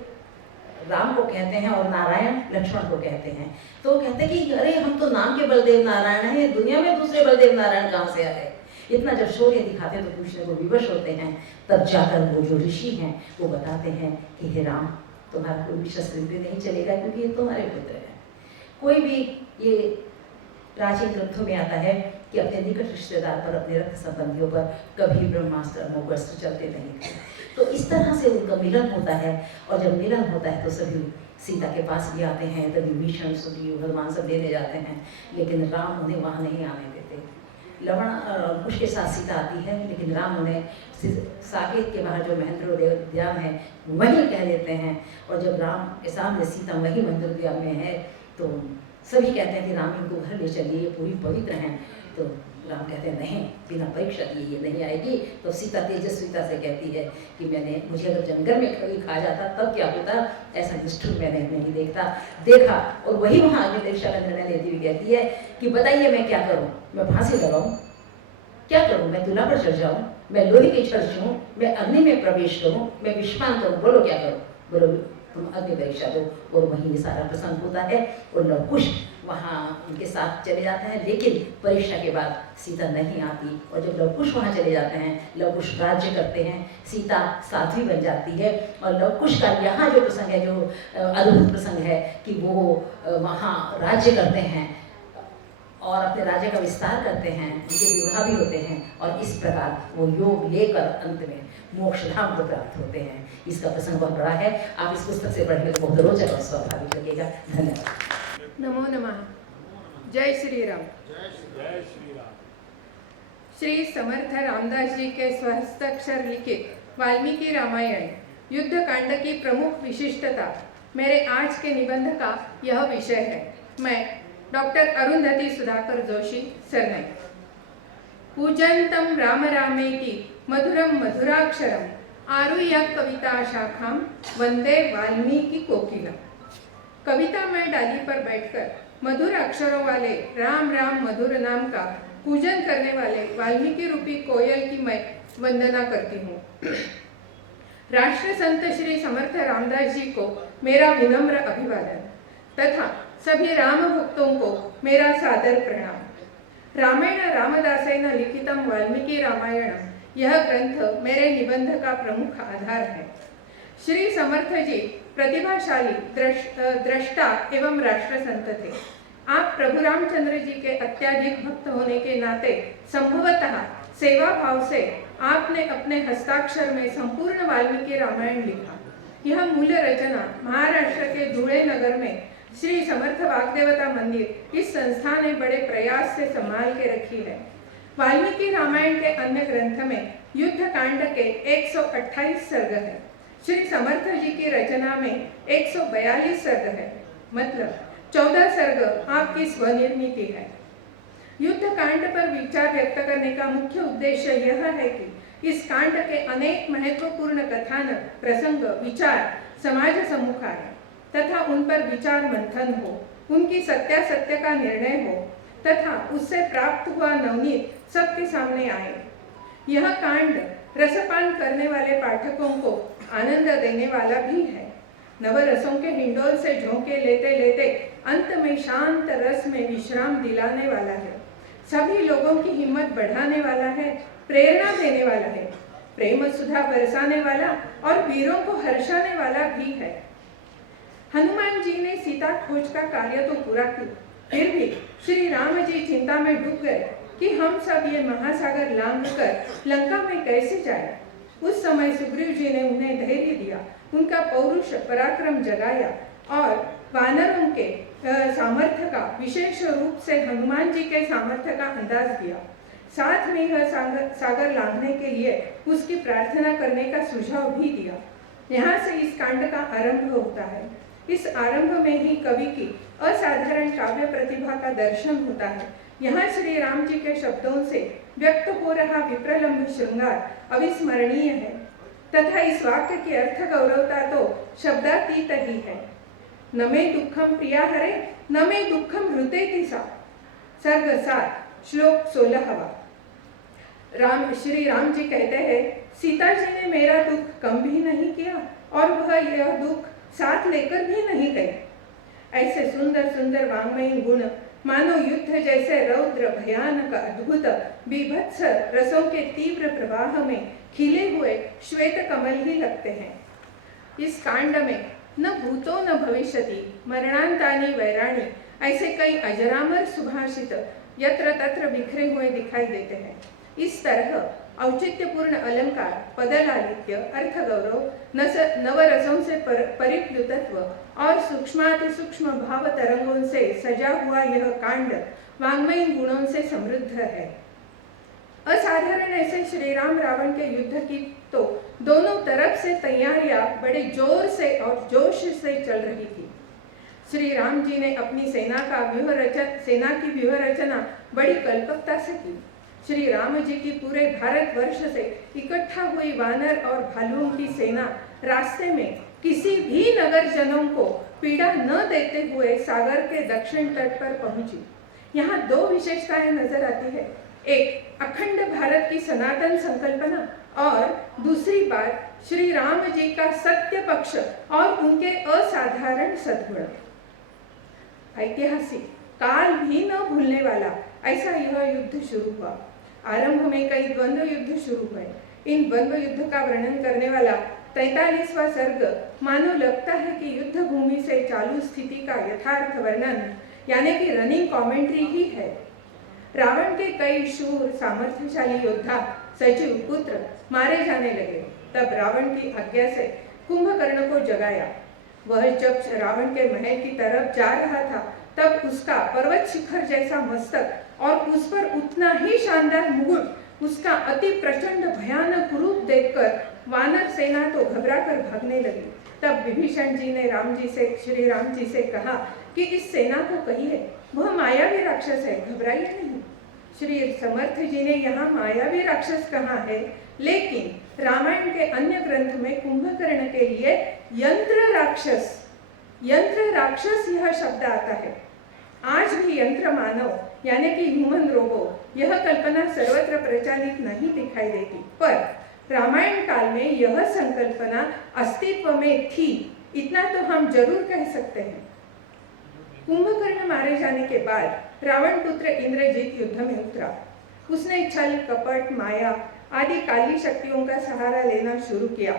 राम को कहते हैं और नारायण लक्ष्मण को कहते हैं। तो कहते हैं कि अरे हम तो नाम के बलदेव नारायण हैं, दुनिया में दूसरे बलदेव नारायण कहाँ से आ गए। इतना जब शौर्य दिखाते हैं तो पूछने को विवश होते हैं। तब जाकर वो जो ऋषि हैं वो बताते हैं कि हे राम, तुम्हारा कोई भी शस्त्र भी नहीं चलेगा, क्योंकि ये तुम्हारे पुत्र हैं। कोई भी, ये प्राचीन ग्रंथों में आता है कि अपने निकट रिश्तेदार पर, अपने रक्त संबंधियों पर कभी ब्रह्मास्त्र अमोघास्त्र चलते नहीं थे। तो इस तरह से उनका मिलन होता है, और जब मिलन होता है तो सभी सीता के पास भी आते हैं। तभी भीषण, सुग्रीव, हनुमान सब लेने जाते हैं, लेकिन राम उन्हें वहाँ नहीं आने देते। लवण और कुश के साथ सीता आती है, लेकिन राम उन्हें साकेत के बाहर जो महेंद्र उद्यान है वहीं कह देते हैं। और जब राम के सामने सीता वही महेंद्र उद्यान में है तो सभी कहते हैं कि राम इनको घर ले चलिए, ये पूरी पवित्र हैं। तो राम कहते हैं नहीं, बिना परीक्षा दिए ये नहीं आएगी। तो सीता तेजस्विता से कहती है कि मुझे अगर जंगल में कभी खा जाता तब क्या होता, ऐसा निष्ठुर मैंने नहीं देखा। और वही वहाँ अग्नि परीक्षा का निर्णय लेती हुई कहती है कि बताइए मैं क्या करूँ, मैं फांसी लगाऊँ, क्या करूँ, मैं तुला पर चढ़ जाऊँ, मैं लोहे की छड़ छूँ, मैं अग्नि में प्रवेश करूँ, मैं विश्वान करूँ, बोलो क्या करूँ। बोलो तुम अग्नि परीक्षा दो। और वहीं ये सारा प्रसंग होता है और लव कुश वहाँ उनके साथ चले जाते हैं। लेकिन परीक्षा के बाद सीता नहीं आती, और जब लव कुश वहाँ चले जाते हैं, लव कुश राज्य करते हैं, सीता साध्वी बन जाती है। और लव कुश का यहाँ जो प्रसंग है, जो अद्भुत प्रसंग है कि वो वहाँ राज्य करते हैं और अपने राज्य का विस्तार करते हैं, उनके विवाह भी होते हैं, और इस प्रकार वो योग लेकर अंत में मोक्ष धाम को प्राप्त होते हैं। इसका प्रसंग बहुत बड़ा है, आप इस पुस्तक से पढ़ेंगे तो बहुत रोचक और स्वाभाविक लगेगा। धन्यवाद। नमो नमः। जय श्री राम। श्री समर्थ रामदास जी के स्वहस्ताक्षर लिखित वाल्मीकि रामायण युद्ध कांड की प्रमुख विशिष्टता मेरे आज के निबंध का यह विषय है। मैं डॉक्टर अरुंधति सुधाकर जोशी सरनाई। पूजन्तं राम रामेति मधुरम मधुराक्षरम आरुह्य कविता शाखाम वंदे वाल्मीकि कोकिला। कविता में डाली पर बैठकर मधुर अक्षरों वाले राम राम मधुर नाम का पूजन करने वाले वाल्मीकि रूपी कोयल की मैं वंदना करती हूँ। राष्ट्र संत श्री समर्थ रामदास जी को मेरा विनम्र अभिवादन तथा सभी राम भक्तों को मेरा सादर प्रणाम। रामेण रामदासेन लिखितम वाल्मीकि रामायणम यह ग्रंथ मेरे निबंध का प्रमुख आधार है। श्री समर्थ जी प्रतिभाशाली दृष्टा एवं राष्ट्र संत थे। आप प्रभु रामचंद्र जी के अत्याधिक भक्त होने के नाते संभवतः सेवा भाव से आपने अपने हस्ताक्षर में संपूर्ण वाल्मीकि रामायण लिखा। यह मूल रचना महाराष्ट्र के धुले नगर में श्री समर्थ वाग्देवता मंदिर इस संस्था ने बड़े प्रयास से संभाल के रखी है। वाल्मीकि रामायण के अन्य ग्रंथ में युद्ध कांड के 128 सर्ग है। श्री समर्थ जी की रचना में 142 सर्ग है, मतलब 14 सर्ग आपकी स्वनिर्मित है। युद्ध कांड पर विचार व्यक्त करने का मुख्य उद्देश्य यह है कि इस कांड के अनेक महत्वपूर्ण कथानक, प्रसंग, विचार समाज सम्मुख आए तथा उन पर विचार मंथन हो, उनकी सत्यासत्य का निर्णय हो तथा उससे प्राप्त हुआ नवनीत सबके सामने आए। यह कांड रसपान करने वाले पाठकों को आनंद देने वाला भी है। नवरसों के हिंडोल से झोंके लेते लेते अंत में शांत रस में विश्राम दिलाने वाला है। सभी लोगों की हिम्मत बढ़ाने वाला है, प्रेरणा देने वाला है, प्रेम सुधा बरसाने वाला और वीरों को हर्षाने वाला भी है। हनुमान जी ने सीता खोज का कार्य तो पूरा किया, फिर भी श्री राम जी चिंता में डूब गए कि हम सब ये महासागर लांघ कर लंका में कैसे जाए। उस समय सुग्रीव जी ने उन्हें धैर्य दिया, उनका पौरुष पराक्रम जगाया और वानरों के सामर्थ्य का, विशेष रूप से हनुमान जी के सामर्थ्य का अंदाज दिया। साथ में यह सागर लांघने के लिए उसकी प्रार्थना करने का सुझाव भी दिया। यहाँ से इस कांड का आरंभ होता है। इस आरंभ में ही कवि की असाधारण काव्य प्रतिभा का दर्शन होता है। यहाँ श्री राम जी के शब्दों से व्यक्त हो रहा विप्रलंब श्रृंगार अविस्मरणीय है तथा इस वाक्य की अर्थ गौरवता तो शब्दातीत ही है। न मे दुखम प्रिया हरे न मे दुखम हृदय सा। सर्ग 7 श्लोक 16वां। श्री राम जी कहते हैं, सीता जी ने मेरा दुख कम भी नहीं किया और वह यह दुख साथ लेकर भी नहीं गई। ऐसे सुंदर सुंदर वांग्मयी गुण मानो युद्ध जैसे रौद्र भयानक अद्भुत बीभत्स रसों के तीव्र प्रवाह में खिले हुए श्वेत कमल ही लगते हैं। इस कांड में न भूतो न भविष्यति मरणांतानि वैराणी ऐसे कई अजरामर सुभाषित यत्र तत्र बिखरे हुए दिखाई देते हैं। इस तरह औचित्यपूर्ण अलंकार, पदलालित्य, अर्थगौरव, नवरसों से परिप्लुतत्व और सूक्ष्माति सूक्ष्म भाव तरंगों से सजा हुआ यह कांड वांग्मयी गुणों से समृद्ध है। असाधारण ऐसे श्री राम रावण के युद्ध की तो दोनों तरफ से तैयारियां बड़े जोर से और जोश से चल रही थी। श्री राम जी ने अपनी सेना की व्यूह रचना बड़ी कल्पकता से की। श्री राम जी की पूरे भारतवर्ष से इकट्ठा हुई वानर और भालुओं की सेना रास्ते में किसी भी नगर जनों को पीड़ा न देते हुए सागर के दक्षिण तट पर पहुंची। यहाँ दो विशेषताएं नजर आती है, एक अखंड भारत की सनातन संकल्पना और दूसरी बात श्री राम जी का सत्य पक्ष और उनके असाधारण सद्गुण। ऐतिहासिक, काल भी न भूलने वाला ऐसा यह युद्ध शुरू हुआ। आरंभ में कई द्वंद्व युद्ध शुरू हुए। इन द्वंद्व युद्ध का वर्णन करने वाला 43वां सर्ग मानो लगता है कि युद्ध भूमि से चालू स्थिति का यथार्थ वर्णन यानी कि रनिंग कमेंट्री ही है। रावण के कई शूर सामर्थ्यशाली योद्धा सजीव पुत्र मारे जाने लगे। तब रावण की आज्ञा से कुंभकर्ण को जगाया। वह जब रावण के महल की तरफ जा रहा था तब उसका पर्वत शिखर जैसा मस्तक और उस पर उतना ही शानदार मुकुट, उसका अति प्रचंड भयानक रूप देखकर वानर सेना तो घबराकर भागने लगी। तब विभीषण जी ने श्री राम जी से कहा कि इस सेना को कहिए वह मायावी राक्षस है, घबराइए नहीं। श्री समर्थ जी ने यहाँ मायावी राक्षस कहा है, लेकिन रामायण के अन्य ग्रंथ में कुंभकर्ण के लिए यंत्र राक्षस यह शब्द आता है। आज भी यंत्र मानव यानी कि ह्यूमन रोबो यह कल्पना सर्वत्र प्रचलित नहीं दिखाई देती, पर रामायण काल में यह संकल्पना अस्तित्व में थी, इतना तो हम जरूर कह सकते हैं। कुंभकर्ण मारे जाने के बाद रावण पुत्र इंद्रजीत युद्ध में उतरा। उसने छल, कपट, माया आदि काली शक्तियों का सहारा लेना शुरू किया,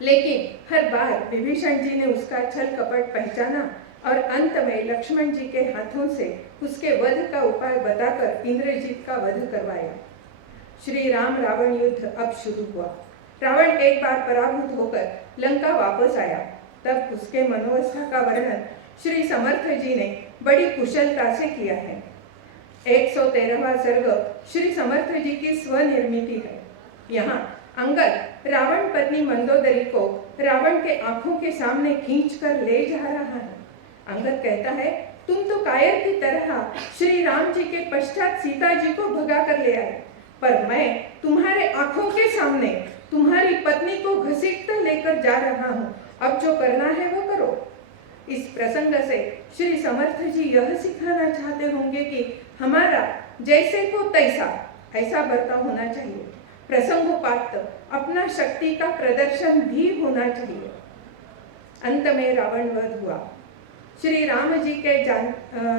लेकिन हर बार विभीषण जी ने उसका छल कपट पहचाना और अंत में लक्ष्मण जी के हाथों से उसके वध का उपाय बताकर इंद्रजीत का वध करवाया। श्री राम रावण युद्ध अब शुरू हुआ। रावण एक बार पराभूत होकर लंका वापस आया। तब उसके मनोवस्था का वर्णन श्री समर्थ जी ने बड़ी कुशलता से किया है। 113वां सर्ग श्री समर्थ जी की स्वनिर्मिति है। यहाँ अंगद रावण पत्नी मंदोदरी को रावण के आंखों के सामने खींचकर ले जा रहा है। अंगद कहता है, तुम तो कायर की तरह श्री राम जी के पश्चात सीता जी को भगा कर ले आए, पर मैं तुम्हारे आंखों के सामने तुम्हारी पत्नी को घसीटकर लेकर जा रहा हूँ। अब जो करना है वो करो। इस प्रसंग से श्री समर्थ जी यह सिखाना चाहते होंगे कि हमारा जैसे को तैसा ऐसा बर्ताव होना चाहिए। प्रसंगोपात अपना शक्ति का प्रदर्शन भी होना चाहिए। अंत में रावण वध हुआ। श्री राम जी के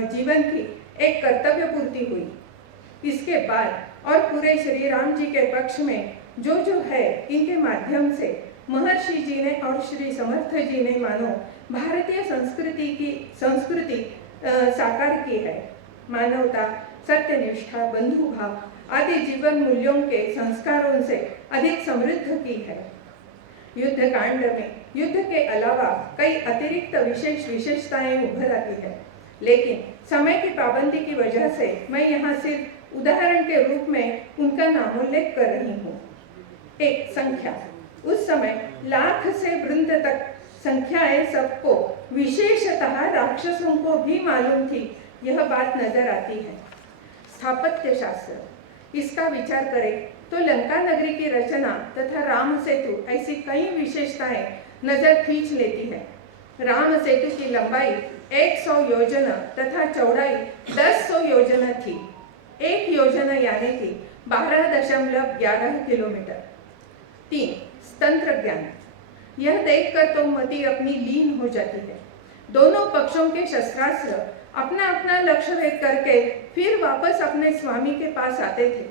जीवन की एक कर्तव्य पूर्ति हुई। इसके बाद और पूरे श्री राम जी के पक्ष में जो है, इनके माध्यम से महर्षि जी ने और श्री समर्थ जी ने मानो भारतीय संस्कृति साकार की है। मानवता, सत्यनिष्ठा, बंधुभाव आदि जीवन मूल्यों के संस्कारों से अधिक समृद्ध की है। युद्ध कांड में युद्ध के अलावा कई अतिरिक्त विशेषताएं उभर आती है, लेकिन समय की पाबंदी की वजह से मैं यहाँ सिर्फ उदाहरण के रूप में उनका नामोल्लेख कर रही हूँ। एक, संख्या। उस समय लाख से वृंद तक संख्याएं सबको, विशेषतः राक्षसों को भी मालूम थी, यह बात नजर आती है। स्थापत्य शास्त्र, इसका विचार करें तो लंका नगरी की रचना तथा राम सेतु ऐसी कई विशेषताएं नजर खींच लेती है। राम सेतु की लंबाई 100 योजना तथा चौड़ाई 1000 योजना थी। एक योजना यानी कि 12.11 किलोमीटर। 3, तंत्र ज्ञान। यह देखकर तो मति अपनी लीन हो जाती है। दोनों पक्षों के शस्त्रास्त्र अपना अपना लक्ष्य भेद करके फिर वापस अपने स्वामी के पास आते थे,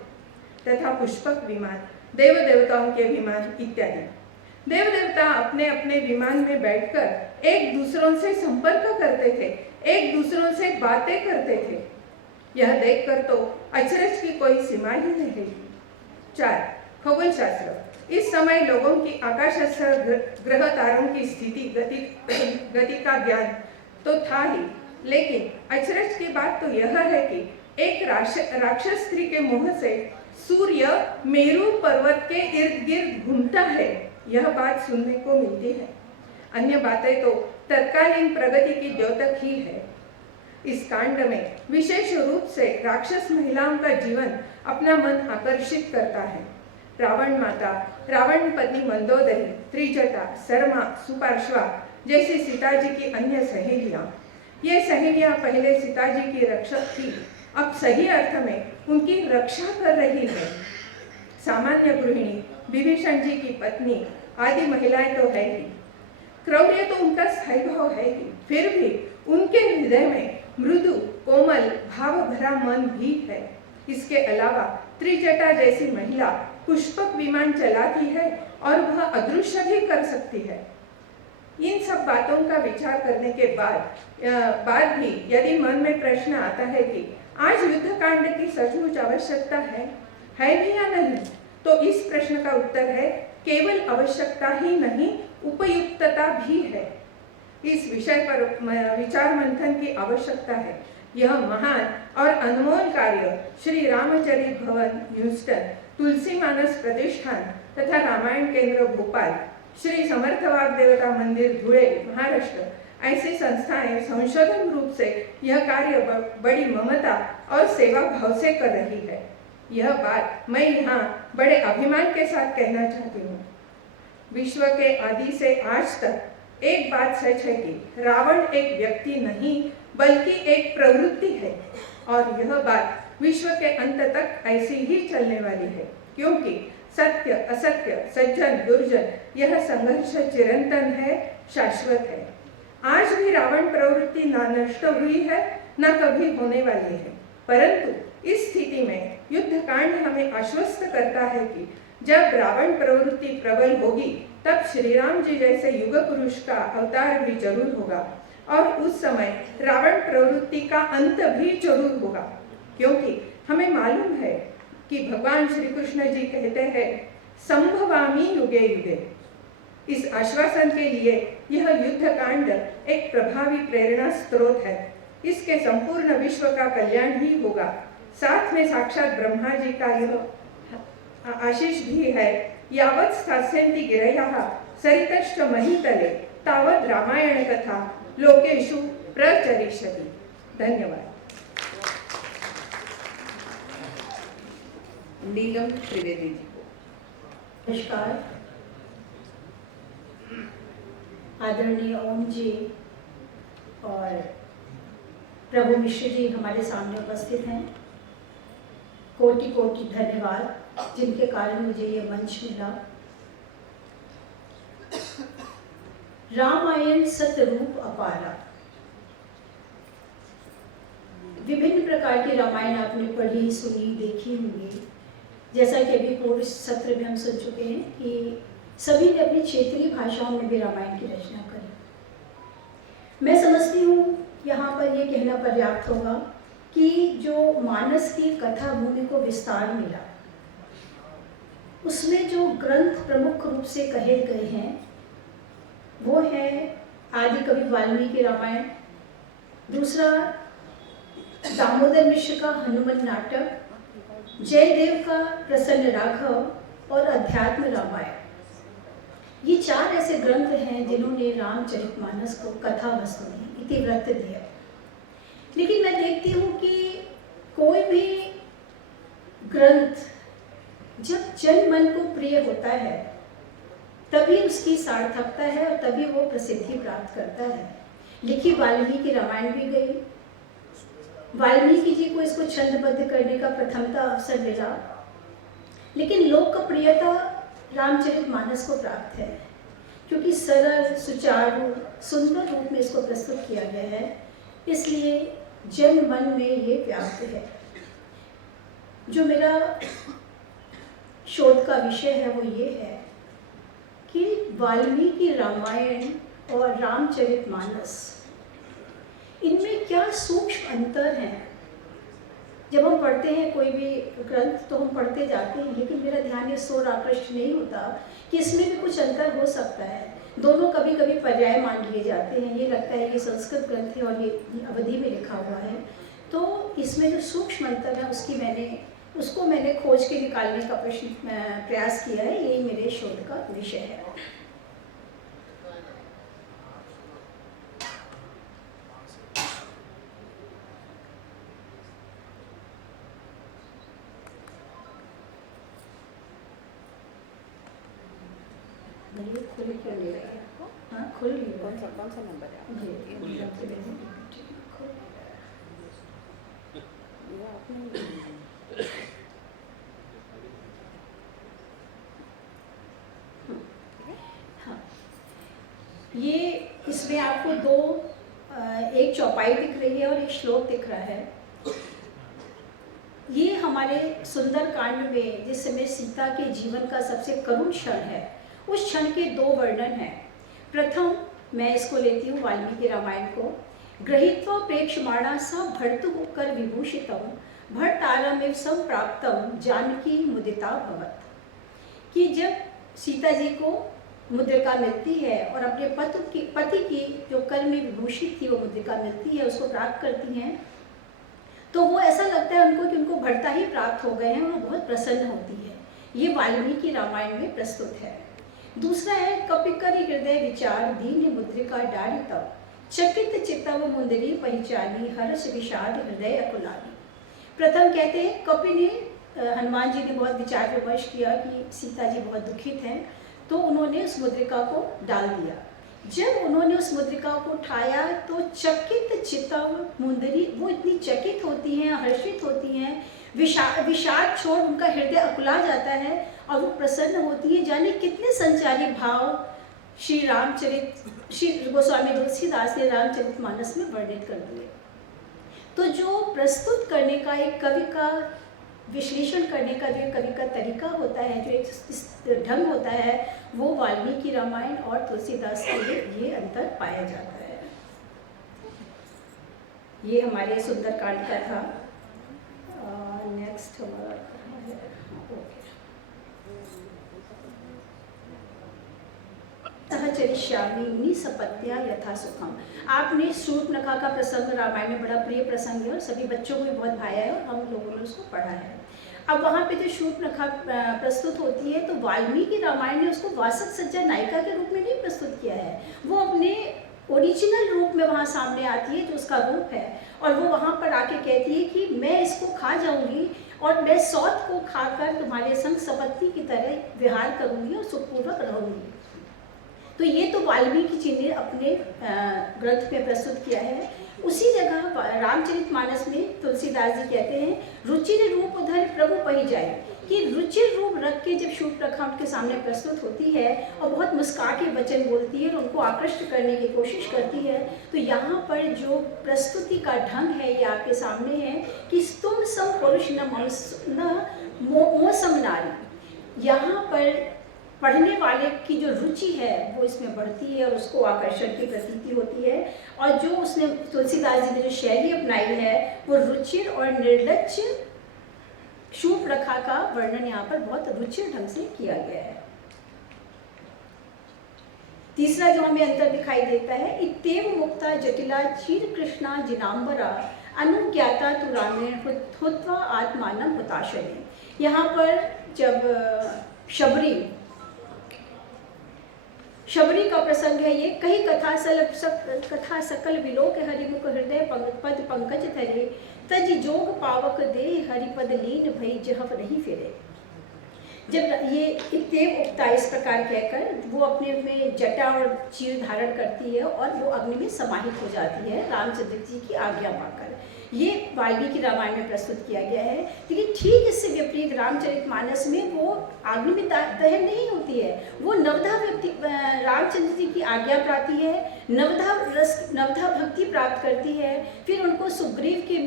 तथा पुष्पक विमान, देव देवताओं के विमान इत्यादि। देव देवता अपने अपने विमान में बैठकर एक दूसरों से संपर्क करते थे, एक दूसरों से बातें करते थे। यह देखकर तो अचरज की कोई सीमा ही नहीं रहेगी। 4, खगोल शास्त्र। इस समय लोगों की आकाशस्थ ग्रह तारों की स्थिति गति का ज्ञान तो था ही, लेकिन अचरज की बात तो यह है कि एक राक्षस स्त्री के मुंह से सूर्य मेरू पर्वत के इर्द गिर्द घूमता है, यह बात सुनने को मिलती है। अन्य बातें तो तत्कालीन प्रगति की द्योतक ही है। इस कांड में विशेष रूप से राक्षस महिलाओं का जीवन अपना मन आकर्षित करता है। रावण माता, रावण पत्नी मंदोदरी, त्रिजटा, शर्मा, सुपार्श्वा जैसी सीता जी की अन्य सहेलियां। ये सहेलियां पहले सीता जी की रक्षक थी, अब सही अर्थ में उनकी रक्षा कर रही है। सामान्य गृहिणी, विभीषण जी की पत्नी आदि महिलाएं तो है ही, क्रौर्य तो उनका स्थायी भाव है ही, फिर भी उनके हृदय में मृदु कोमल भाव भरा मन भी है। इसके अलावा त्रिजटा जैसी महिला पुष्पक विमान चलाती है और वह अदृश्य भी कर सकती है। इन सब बातों का विचार करने के बाद भी यदि मन में प्रश्न आता है कि आज युद्ध कांड की सचमुच आवश्यकता है भी या नहीं, तो इस प्रश्न का उत्तर है केवल आवश्यकता ही नहीं, उपयुक्तता भी है। इस विषय पर विचार मंथन की आवश्यकता है। यह महान और अनमोल कार्य श्री रामचरित भवन ह्यूस्टन, तुलसी मानस प्रतिष्ठान तथा रामायण केंद्र भोपाल, श्री समर्थ वाग्देवता मंदिर धुले महाराष्ट्र ऐसी संस्थाएं संशोधन रूप से यह कार्य बड़ी ममता और सेवा भाव से कर रही है। यह बात मैं यहाँ बड़े अभिमान के साथ कहना चाहती हूँ। विश्व के आदि से आज तक एक बात सच है कि रावण एक व्यक्ति नहीं बल्कि एक प्रवृत्ति है, और यह बात विश्व के अंत तक ऐसी ही चलने वाली है, क्योंकि सत्य असत्य, सज्जन दुर्जन, यह संघर्ष चिरंतन है, शाश्वत है। आज भी रावण प्रवृत्ति ना नष्ट हुई है ना कभी होने वाली है, परंतु इस स्थिति में युद्ध कांड हमें आश्वस्त करता है कि जब रावण प्रवृत्ति प्रबल होगी तब श्री राम जी जैसे युग पुरुष का अवतार भी जरूर होगा, और उस समय रावण प्रवृत्ति का अंत भी जरूर होगा, क्योंकि हमें मालूम है कि भगवान श्री कृष्ण जी कहते हैं संभवामि युगे युगे। इस आश्वासन के लिए यह युद्ध कांड एक प्रभावी प्रेरणा स्रोत है। इसके संपूर्ण विश्व का कल्याण ही होगा। साथ में साक्षात ब्रह्मा जी का यह आशीष भी है। यावत् स्थास्यन्ति गिरयः सरितश्च महीतले तावत् रामायण कथा लोकेषु प्रचरिष्यति। धन्यवाद। नीलम त्रिवेदी जी को। नमस्कार। आदरणीय ओम जी और प्रभु मिश्र जी हमारे सामने उपस्थित हैं। कोटि कोटि धन्यवाद जिनके कारण मुझे ये मंच मिला। रामायण सतरूप अपारा। विभिन्न प्रकार की रामायण आपने पढ़ी, सुनी, देखी होंगी। जैसा कि अभी पूर्व सत्र में हम सुन चुके हैं कि सभी ने अपनी क्षेत्रीय भाषाओं में भी रामायण की रचना करी। मैं समझती हूँ यहाँ पर ये कहना पर्याप्त होगा कि जो मानस की कथा भूमि को विस्तार मिला, उसमें जो ग्रंथ प्रमुख रूप से कहे गए हैं वो है आदि कवि वाल्मीकि रामायण, दूसरा दामोदर मिश्र का हनुमान नाटक, जयदेव का प्रसन्न राघव और अध्यात्म रामायण। ये चार ऐसे ग्रंथ हैं जिन्होंने रामचरितमानस को कथा वस्तु दी, इतिवृत्त दिया। लेकिन मैं देखती हूँ कि कोई भी ग्रंथ जब जन मन को प्रिय होता है तभी उसकी सार्थकता है और तभी वो प्रसिद्धि प्राप्त करता है। लिखी वाल्मीकि रामायण भी गई, वाल्मीकि जी को इसको छंदबद्ध करने का प्रथमतः अवसर मिला, लेकिन लोकप्रियता रामचरितमानस को प्राप्त है क्योंकि सरल, सुचारू, सुंदर रूप में इसको प्रस्तुत किया गया है, इसलिए जन मन में ये व्याप्त है। जो मेरा शोध का विषय है वो ये है कि वाल्मीकि रामायण और रामचरितमानस, इनमें क्या सूक्ष्म अंतर हैं। जब हम पढ़ते हैं कोई भी ग्रंथ तो हम पढ़ते जाते हैं, लेकिन मेरा ध्यान इस ओर आकृष्ट नहीं होता कि इसमें भी कुछ अंतर हो सकता है। दोनों कभी कभी पर्याय मान लिए जाते हैं। ये लगता है कि संस्कृत ग्रंथ है और ये अवधि में लिखा हुआ है, तो इसमें जो सूक्ष्म अंतर है उसको मैंने खोज के निकालने का प्रयास किया है। यही मेरे शोध का विषय है। खुल क्यों ले रहे हैं? हाँ, खुल नहीं रहा। कौन सा नंबर है? जी, ये आपने हाँ, ये इसमें आपको दो एक चौपाई दिख रही है और एक श्लोक दिख रहा है। ये हमारे सुंदर कांड में जिस समय सीता के जीवन का सबसे करुण क्षण है, उस क्षण के दो वर्णन हैं। प्रथम मैं इसको लेती हूँ वाल्मीकि रामायण को। गृहीत्वा प्रेक्षमाणा स भर्तु कर विभूषितम भर्तारमिव संप्राप्तम जानकी मुदिता भवत। कि जब सीता जी को मुद्रिका मिलती है और अपने पति की जो कर में विभूषित थी वो मुद्रिका मिलती है, उसको प्राप्त करती हैं, तो वो ऐसा लगता है उनको कि उनको भर्ता ही प्राप्त हो गए हैं, वो बहुत प्रसन्न होती है। ये वाल्मीकि रामायण में प्रस्तुत है। दूसरा है कपिकर हृदय विचार दीन मुद्रिका डारितव चकित चित्तव मुंदरी पहचानी हर्ष विषाद हृदय अकुलानी। प्रथम कहते हैं कपि ने हनुमान जी ने बहुत विचार विमर्श किया कि सीता जी बहुत दुखित हैं, तो उन्होंने उस मुद्रिका को डाल दिया। जब उन्होंने उस मुद्रिका को उठाया तो चकित चित्तव मुंदरी, वो इतनी चकित होती हैं, हर्षित होती हैं, विषाद छोड़ उनका हृदय अकुला जाता है और वो प्रसन्न होती है। जाने कितने संचारी भाव श्री गोस्वामी तुलसीदास ने रामचरितमानस में वर्णित कर दिए। तो जो प्रस्तुत करने का एक कवि का विश्लेषण करने का जो एक कवि का तरीका होता है, जो एक ढंग होता है, वो वाल्मीकि रामायण और तुलसीदास के ये अंतर पाया जाता है। ये हमारे सुंदरकांड का था। नेक्स्ट हमारा चरिष्यामि सपत्या यथा सुखम। आपने शूर्पणखा का प्रसंग रामायण में बड़ा प्रिय प्रसंग है और सभी बच्चों को भी बहुत भाया है और हम लोगों ने उसको पढ़ा है। अब वहाँ पे जो शूर्पणखा प्रस्तुत होती है तो वाल्मीकि रामायण ने उसको वासक सज्जा नायिका के रूप में नहीं प्रस्तुत किया है, वो अपने ओरिजिनल रूप में वहाँ सामने आती है जो उसका रूप है, और वो वहाँ पर आके कहती है कि मैं इसको खा जाऊंगी और मैं सौत को खाकर तुम्हारे संग सपत्नी की तरह विहार करूंगी और सुखपूर्वक रहूंगी। तो ये तो वाल्मीकि जी ने अपने ग्रंथ में प्रस्तुत किया है। उसी जगह रामचरितमानस में तुलसीदास जी कहते हैं, रुचिर रूप उधर प्रभु पही जाए, कि रुचिर रूप रख के जब शूर्पणखा उनके सामने प्रस्तुत होती है और बहुत मुस्का के वचन बोलती है और उनको आकृष्ट करने की कोशिश करती है, तो यहाँ पर जो प्रस्तुति का ढंग है ये आपके सामने है कि तुम सम पुरुष न मोसम नारी। यहाँ पर पढ़ने वाले की जो रुचि है वो इसमें बढ़ती है और उसको आकर्षण की प्रतीति होती है, और जो उसने तुलसीदास जी ने जो शैली अपनाई है वो रुचिर और निर्लज्ज शूर्पणखा का वर्णन यहाँ पर बहुत रुचिर ढंग से किया गया है। तीसरा जो हमें अंतर दिखाई देता है, इत्येव मुक्ता जटिला चीर कृष्णा जिनाम्बरा अनुज्ञाता तु रामेण हुत्वा आत्मानं हुताशने। यहाँ पर जब शबरी का प्रसंग है, ये कही कथा सकल विलोक हरिमुख हृदय पद पंकज धरे, तज जोग पावक दे हरिपद लीन भई जहव नहीं फिरे। जब ये इत्येव उक्ता इस प्रकार कहकर वो अपने में जटा और चीर धारण करती है और वो अग्नि में समाहित हो जाती है रामचंद्र जी की आज्ञा पाकर। ये वाल्मीकि रामायण में प्रस्तुत किया गया है। लेकिन ठीक इससे विपरीत रामचरितमानस में वो अग्नि में दहन नहीं होती है, वो नवधा व्यक्ति रामचंद्र जी की आज्ञा पाती है, नवधा भक्ति प्राप्त करती है, फिर उनको सुग्रीव के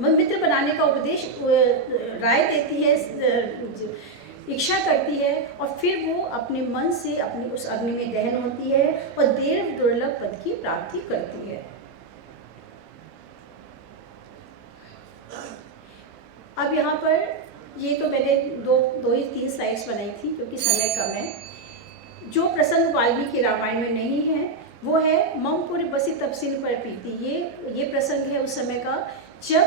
मित्र बनाने का उपदेश राय देती है, इच्छा करती है, और फिर वो अपने मन से अपनी उस अग्नि में दहन होती है और देव दुर्लभ पद की प्राप्ति करती है। अब यहाँ पर ये तो मैंने दो ही 3 स्लाइड्स बनाई थी क्योंकि समय कम है। जो प्रसंग वाल्मीकि रामायण में नहीं है वो है ममपुर बसी तपसिन पर प्रीति। ये प्रसंग है उस समय का जब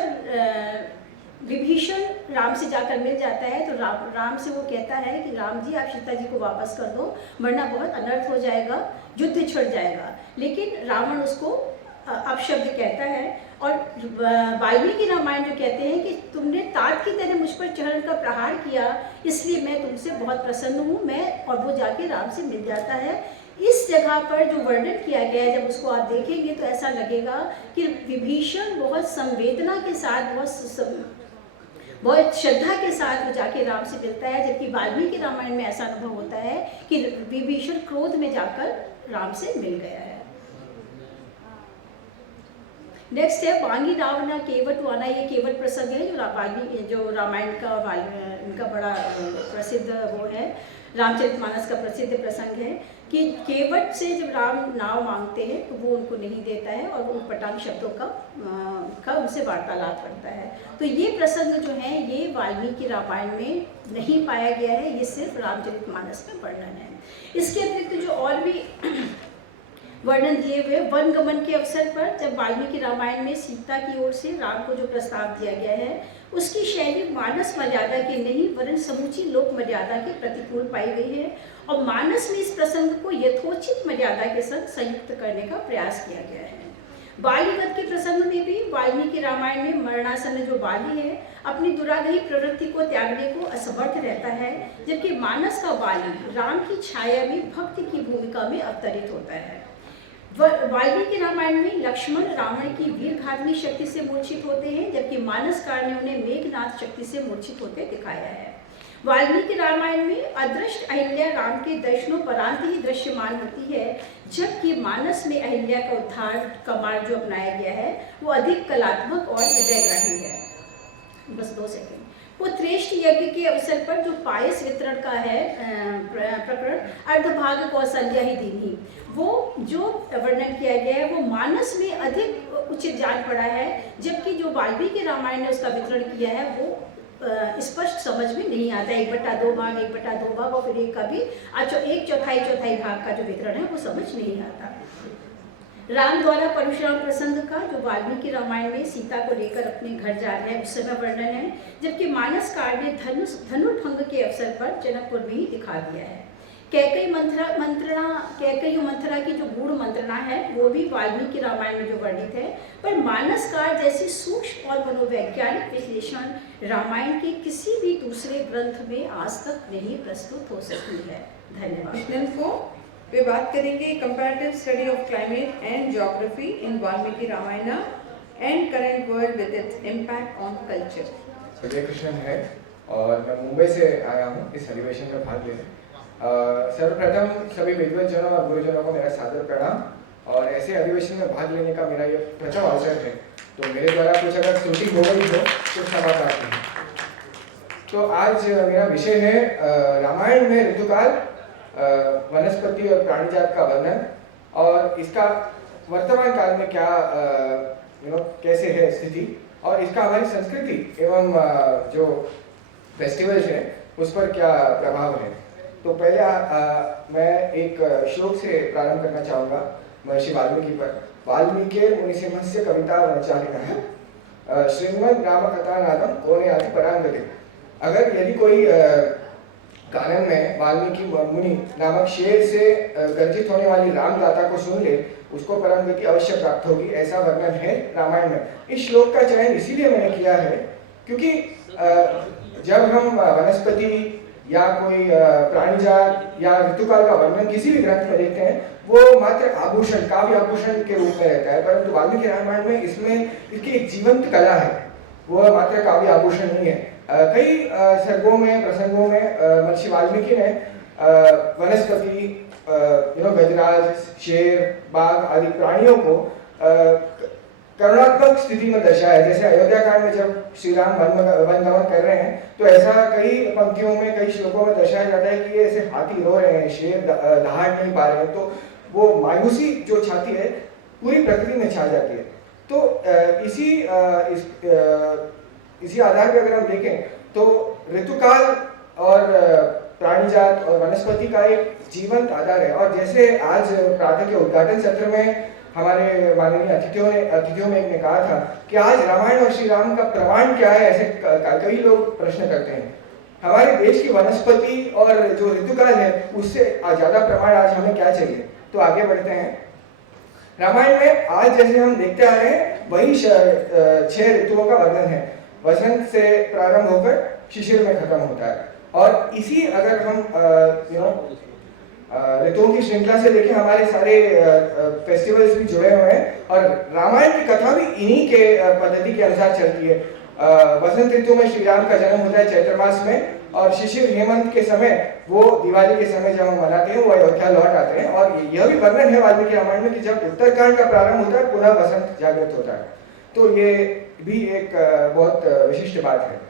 विभीषण राम से जाकर मिल जाता है तो राम से वो कहता है कि राम जी आप सीता जी को वापस कर दो वरना बहुत अनर्थ हो जाएगा, युद्ध छिड़ जाएगा। लेकिन रावण उसको अपशब्द कहता है, और वाल्मीकि रामायण जो कहते हैं कि तुमने तात की तरह मुझ पर चढ़ का प्रहार किया इसलिए मैं तुमसे बहुत प्रसन्न हूँ मैं, और वो जाके राम से मिल जाता है। इस जगह पर जो वर्णन किया गया है जब उसको आप देखेंगे तो ऐसा लगेगा कि विभीषण बहुत संवेदना के साथ बहुत श्रद्धा के साथ वो जाके राम से मिलता है, जबकि वाल्मीकि रामायण में ऐसा अनुभव होता है कि विभीषण क्रोध में जाकर राम से मिल गया है। नेक्स्ट है वांगी रावणा केवट वाना। ये केवट प्रसंग है जो रामायण का इनका बड़ा प्रसिद्ध वो है, रामचरितमानस का प्रसिद्ध प्रसंग है कि केवट से जब राम नाव मांगते हैं तो वो उनको नहीं देता है और वो पटांग शब्दों का उनसे वार्तालाप करता है। तो ये प्रसंग जो है ये वाल्मीकि रामायण में नहीं पाया गया है, ये सिर्फ रामचरितमानस में वर्णन है। इसके अतिरिक्त जो और भी वर्णन दिए हुए वन गमन के अवसर पर जब वाल्मीकि रामायण में सीता की ओर से राम को जो प्रस्ताव दिया गया है उसकी शैली मानस मर्यादा की नहीं वरन समूची लोक मर्यादा के प्रतिकूल पाई गई है, और मानस में इस प्रसंग को यथोचित मर्यादा के साथ संयुक्त करने का प्रयास किया गया है। बालीवध के प्रसंग में भी वाल्मीकि रामायण में मरणासन्न जो बाली है अपनी दुराग्रही प्रवृत्ति को त्यागने को असमर्थ रहता है, जबकि मानस का बाली राम की छाया में भक्ति की भूमिका में अवतरित होता है। वाल्मीकि रामायण में लक्ष्मण रावण की वीरघातनी शक्ति से मूर्छित होते हैं, जबकि मानसकार ने उन्हें मेघनाथ शक्ति से मूर्छित होते दिखाया है। वाल्मीकि रामायण में अदृष्ट अहिल्या राम के दर्शनोपरांत ही दृश्यमान होती है, जबकि मानस में अहिल्या का उद्धार का मार्ग जो अपनाया गया है वो अधिक कलात्मक और हृदयग्राही है। बस 2 सेकंड। वो त्रेष्ठ यज्ञ के अवसर पर जो पायस वितरण का है प्रकरण अर्धभाग कौशल्या ही दीनी, वो जो वर्णन किया गया है वो मानस में अधिक उचित जान पड़ा है, जबकि जो वाल्मीकि रामायण ने उसका वितरण किया है वो स्पष्ट समझ में नहीं आता। 1/2 भाग, 1/2 भाग और फिर एक कभी 1/4 भाग का जो वितरण है वो समझ नहीं आता। राम द्वारा परशुराम प्रसंग का जो वाल्मीकि रामायण में सीता को लेकर अपने घर जा रहे हैं उस समय वर्णन है, जबकि मानस कांड में धनुर्भंग के अवसर पर जनकपुर में ही दिखा दिया है। कैकेयी मंथरा की जो गूढ़ मंत्रणा है वो भी वाल्मीकि रामायण में जो वर्णित है, पर मानस कांड जैसी सूक्ष्म और मनोवैज्ञानिक विश्लेषण रामायण के किसी भी दूसरे ग्रंथ में आज तक नहीं प्रस्तुत हो सकी है। धन्यवाद। क्वेश्चन 4 वे बात करेंगे comparative study of climate and geography in Valmiki Ramayana and current world with its impact on culture. Suryakrishnan है और मैं मुंबई से आया हूँ इस अधिवेशन में भाग लेने। सर्वप्रथम सभी विद्वज्जनों और गुरुजनों को मेरा सादर प्रणाम। और ऐसे अधिवेशन में भाग लेने का मेरा ये प्रथम अवसर है, तो मेरे द्वारा कुछ अगर त्रुटि हो गई हो तो क्षमा प्रार्थी है। तो आज मेरा विषय है रामायण में ऋतुकाल, वनस्पति और प्राणीजात का वर्णन और इसका वर्तमान काल में क्या कैसे है स्थिति, और इसका हमारी संस्कृति एवं जो फेस्टिवल्स हैं उस पर क्या प्रभाव है। तो पहले मैं एक श्लोक से प्रारंभ करना चाहूँगा महर्षि वाल्मीकि पर। वाल्मीकि मुनिसिंहस्य कविता वनचालिनः श्रीमद् रामकथानादं कोने आदि परांगते। अगर यदि कोई कानन में वाल्मीकि मुनि नामक शेर से गर्जित होने वाली राम गाथा को सुन ले, उसको परम गति अवश्य प्राप्त होगी, ऐसा वर्णन है रामायण में। इस श्लोक का चयन इसीलिए मैंने किया है क्योंकि जब हम वनस्पति या कोई प्राणीजात या ऋतुकाल का वर्णन किसी भी ग्रंथ में देखते हैं, वो मात्र आभूषण, काव्य आभूषण के रूप में रहता है, परंतु वाल्मीकि रामायण में इसमें इसकी एक जीवंत कला है, वो मात्र काव्य आभूषण नहीं है। कई सर्गों में, प्रसंगों में महर्षि वाल्मीकि ने वनस्पति, गजराज, शेर, बाघ आदि प्राणियों को करुणात्मक स्थिति में दर्शाया है। जैसे अयोध्या कांड में जब श्री राम वनगमन कर रहे हैं तो ऐसा कई पंक्तियों में, कई श्लोकों में दर्शाया जाता है कि ये ऐसे हाथी रो रहे हैं, शेर दहाड़ नहीं पा रहे हैं, तो वो मायूसी जो छाती है पूरी प्रकृति में छा जाती है। तो इसी आधार पर अगर हम देखें तो ऋतुकाल और प्राणीजात और वनस्पति का एक जीवंत आधार है। और जैसे आज प्रातः के उद्घाटन सत्र में हमारे माननीय अतिथियों में एक ने कहा था कि आज रामायण और श्री राम का प्रमाण क्या है, ऐसे कई लोग प्रश्न करते हैं। हमारे देश की वनस्पति और जो ऋतुकाल है उससे ज्यादा प्रमाण आज हमें क्या चाहिए। तो आगे बढ़ते हैं। रामायण में आज जैसे हम देखते आ रहे हैं वही 6 ऋतुओं का वर्णन है। वसंत से प्रारंभ होकर शिशिर में खत्म होता है। और इसी अगर हम ऋतुओं की श्रृंखला से देखें, हमारे सारे फेस्टिवल्स भी जुड़े हुए हैं और रामायण की कथा भी इन्हीं के पद्धति के अनुसार चलती है। वसंत ऋतु में श्री राम का जन्म होता है चैत्र मास में, और शिशिर हेमंत के समय, वो दिवाली के समय जब हम मनाते हैं, वो अयोध्या लौट आते हैं। और यह भी वर्णन है वाल्मीकि रामायण में कि जब उत्तरकांड का प्रारंभ होता है पुनः वसंत जागृत होता है। तो ये भी एक बहुत विशिष्ट बात है।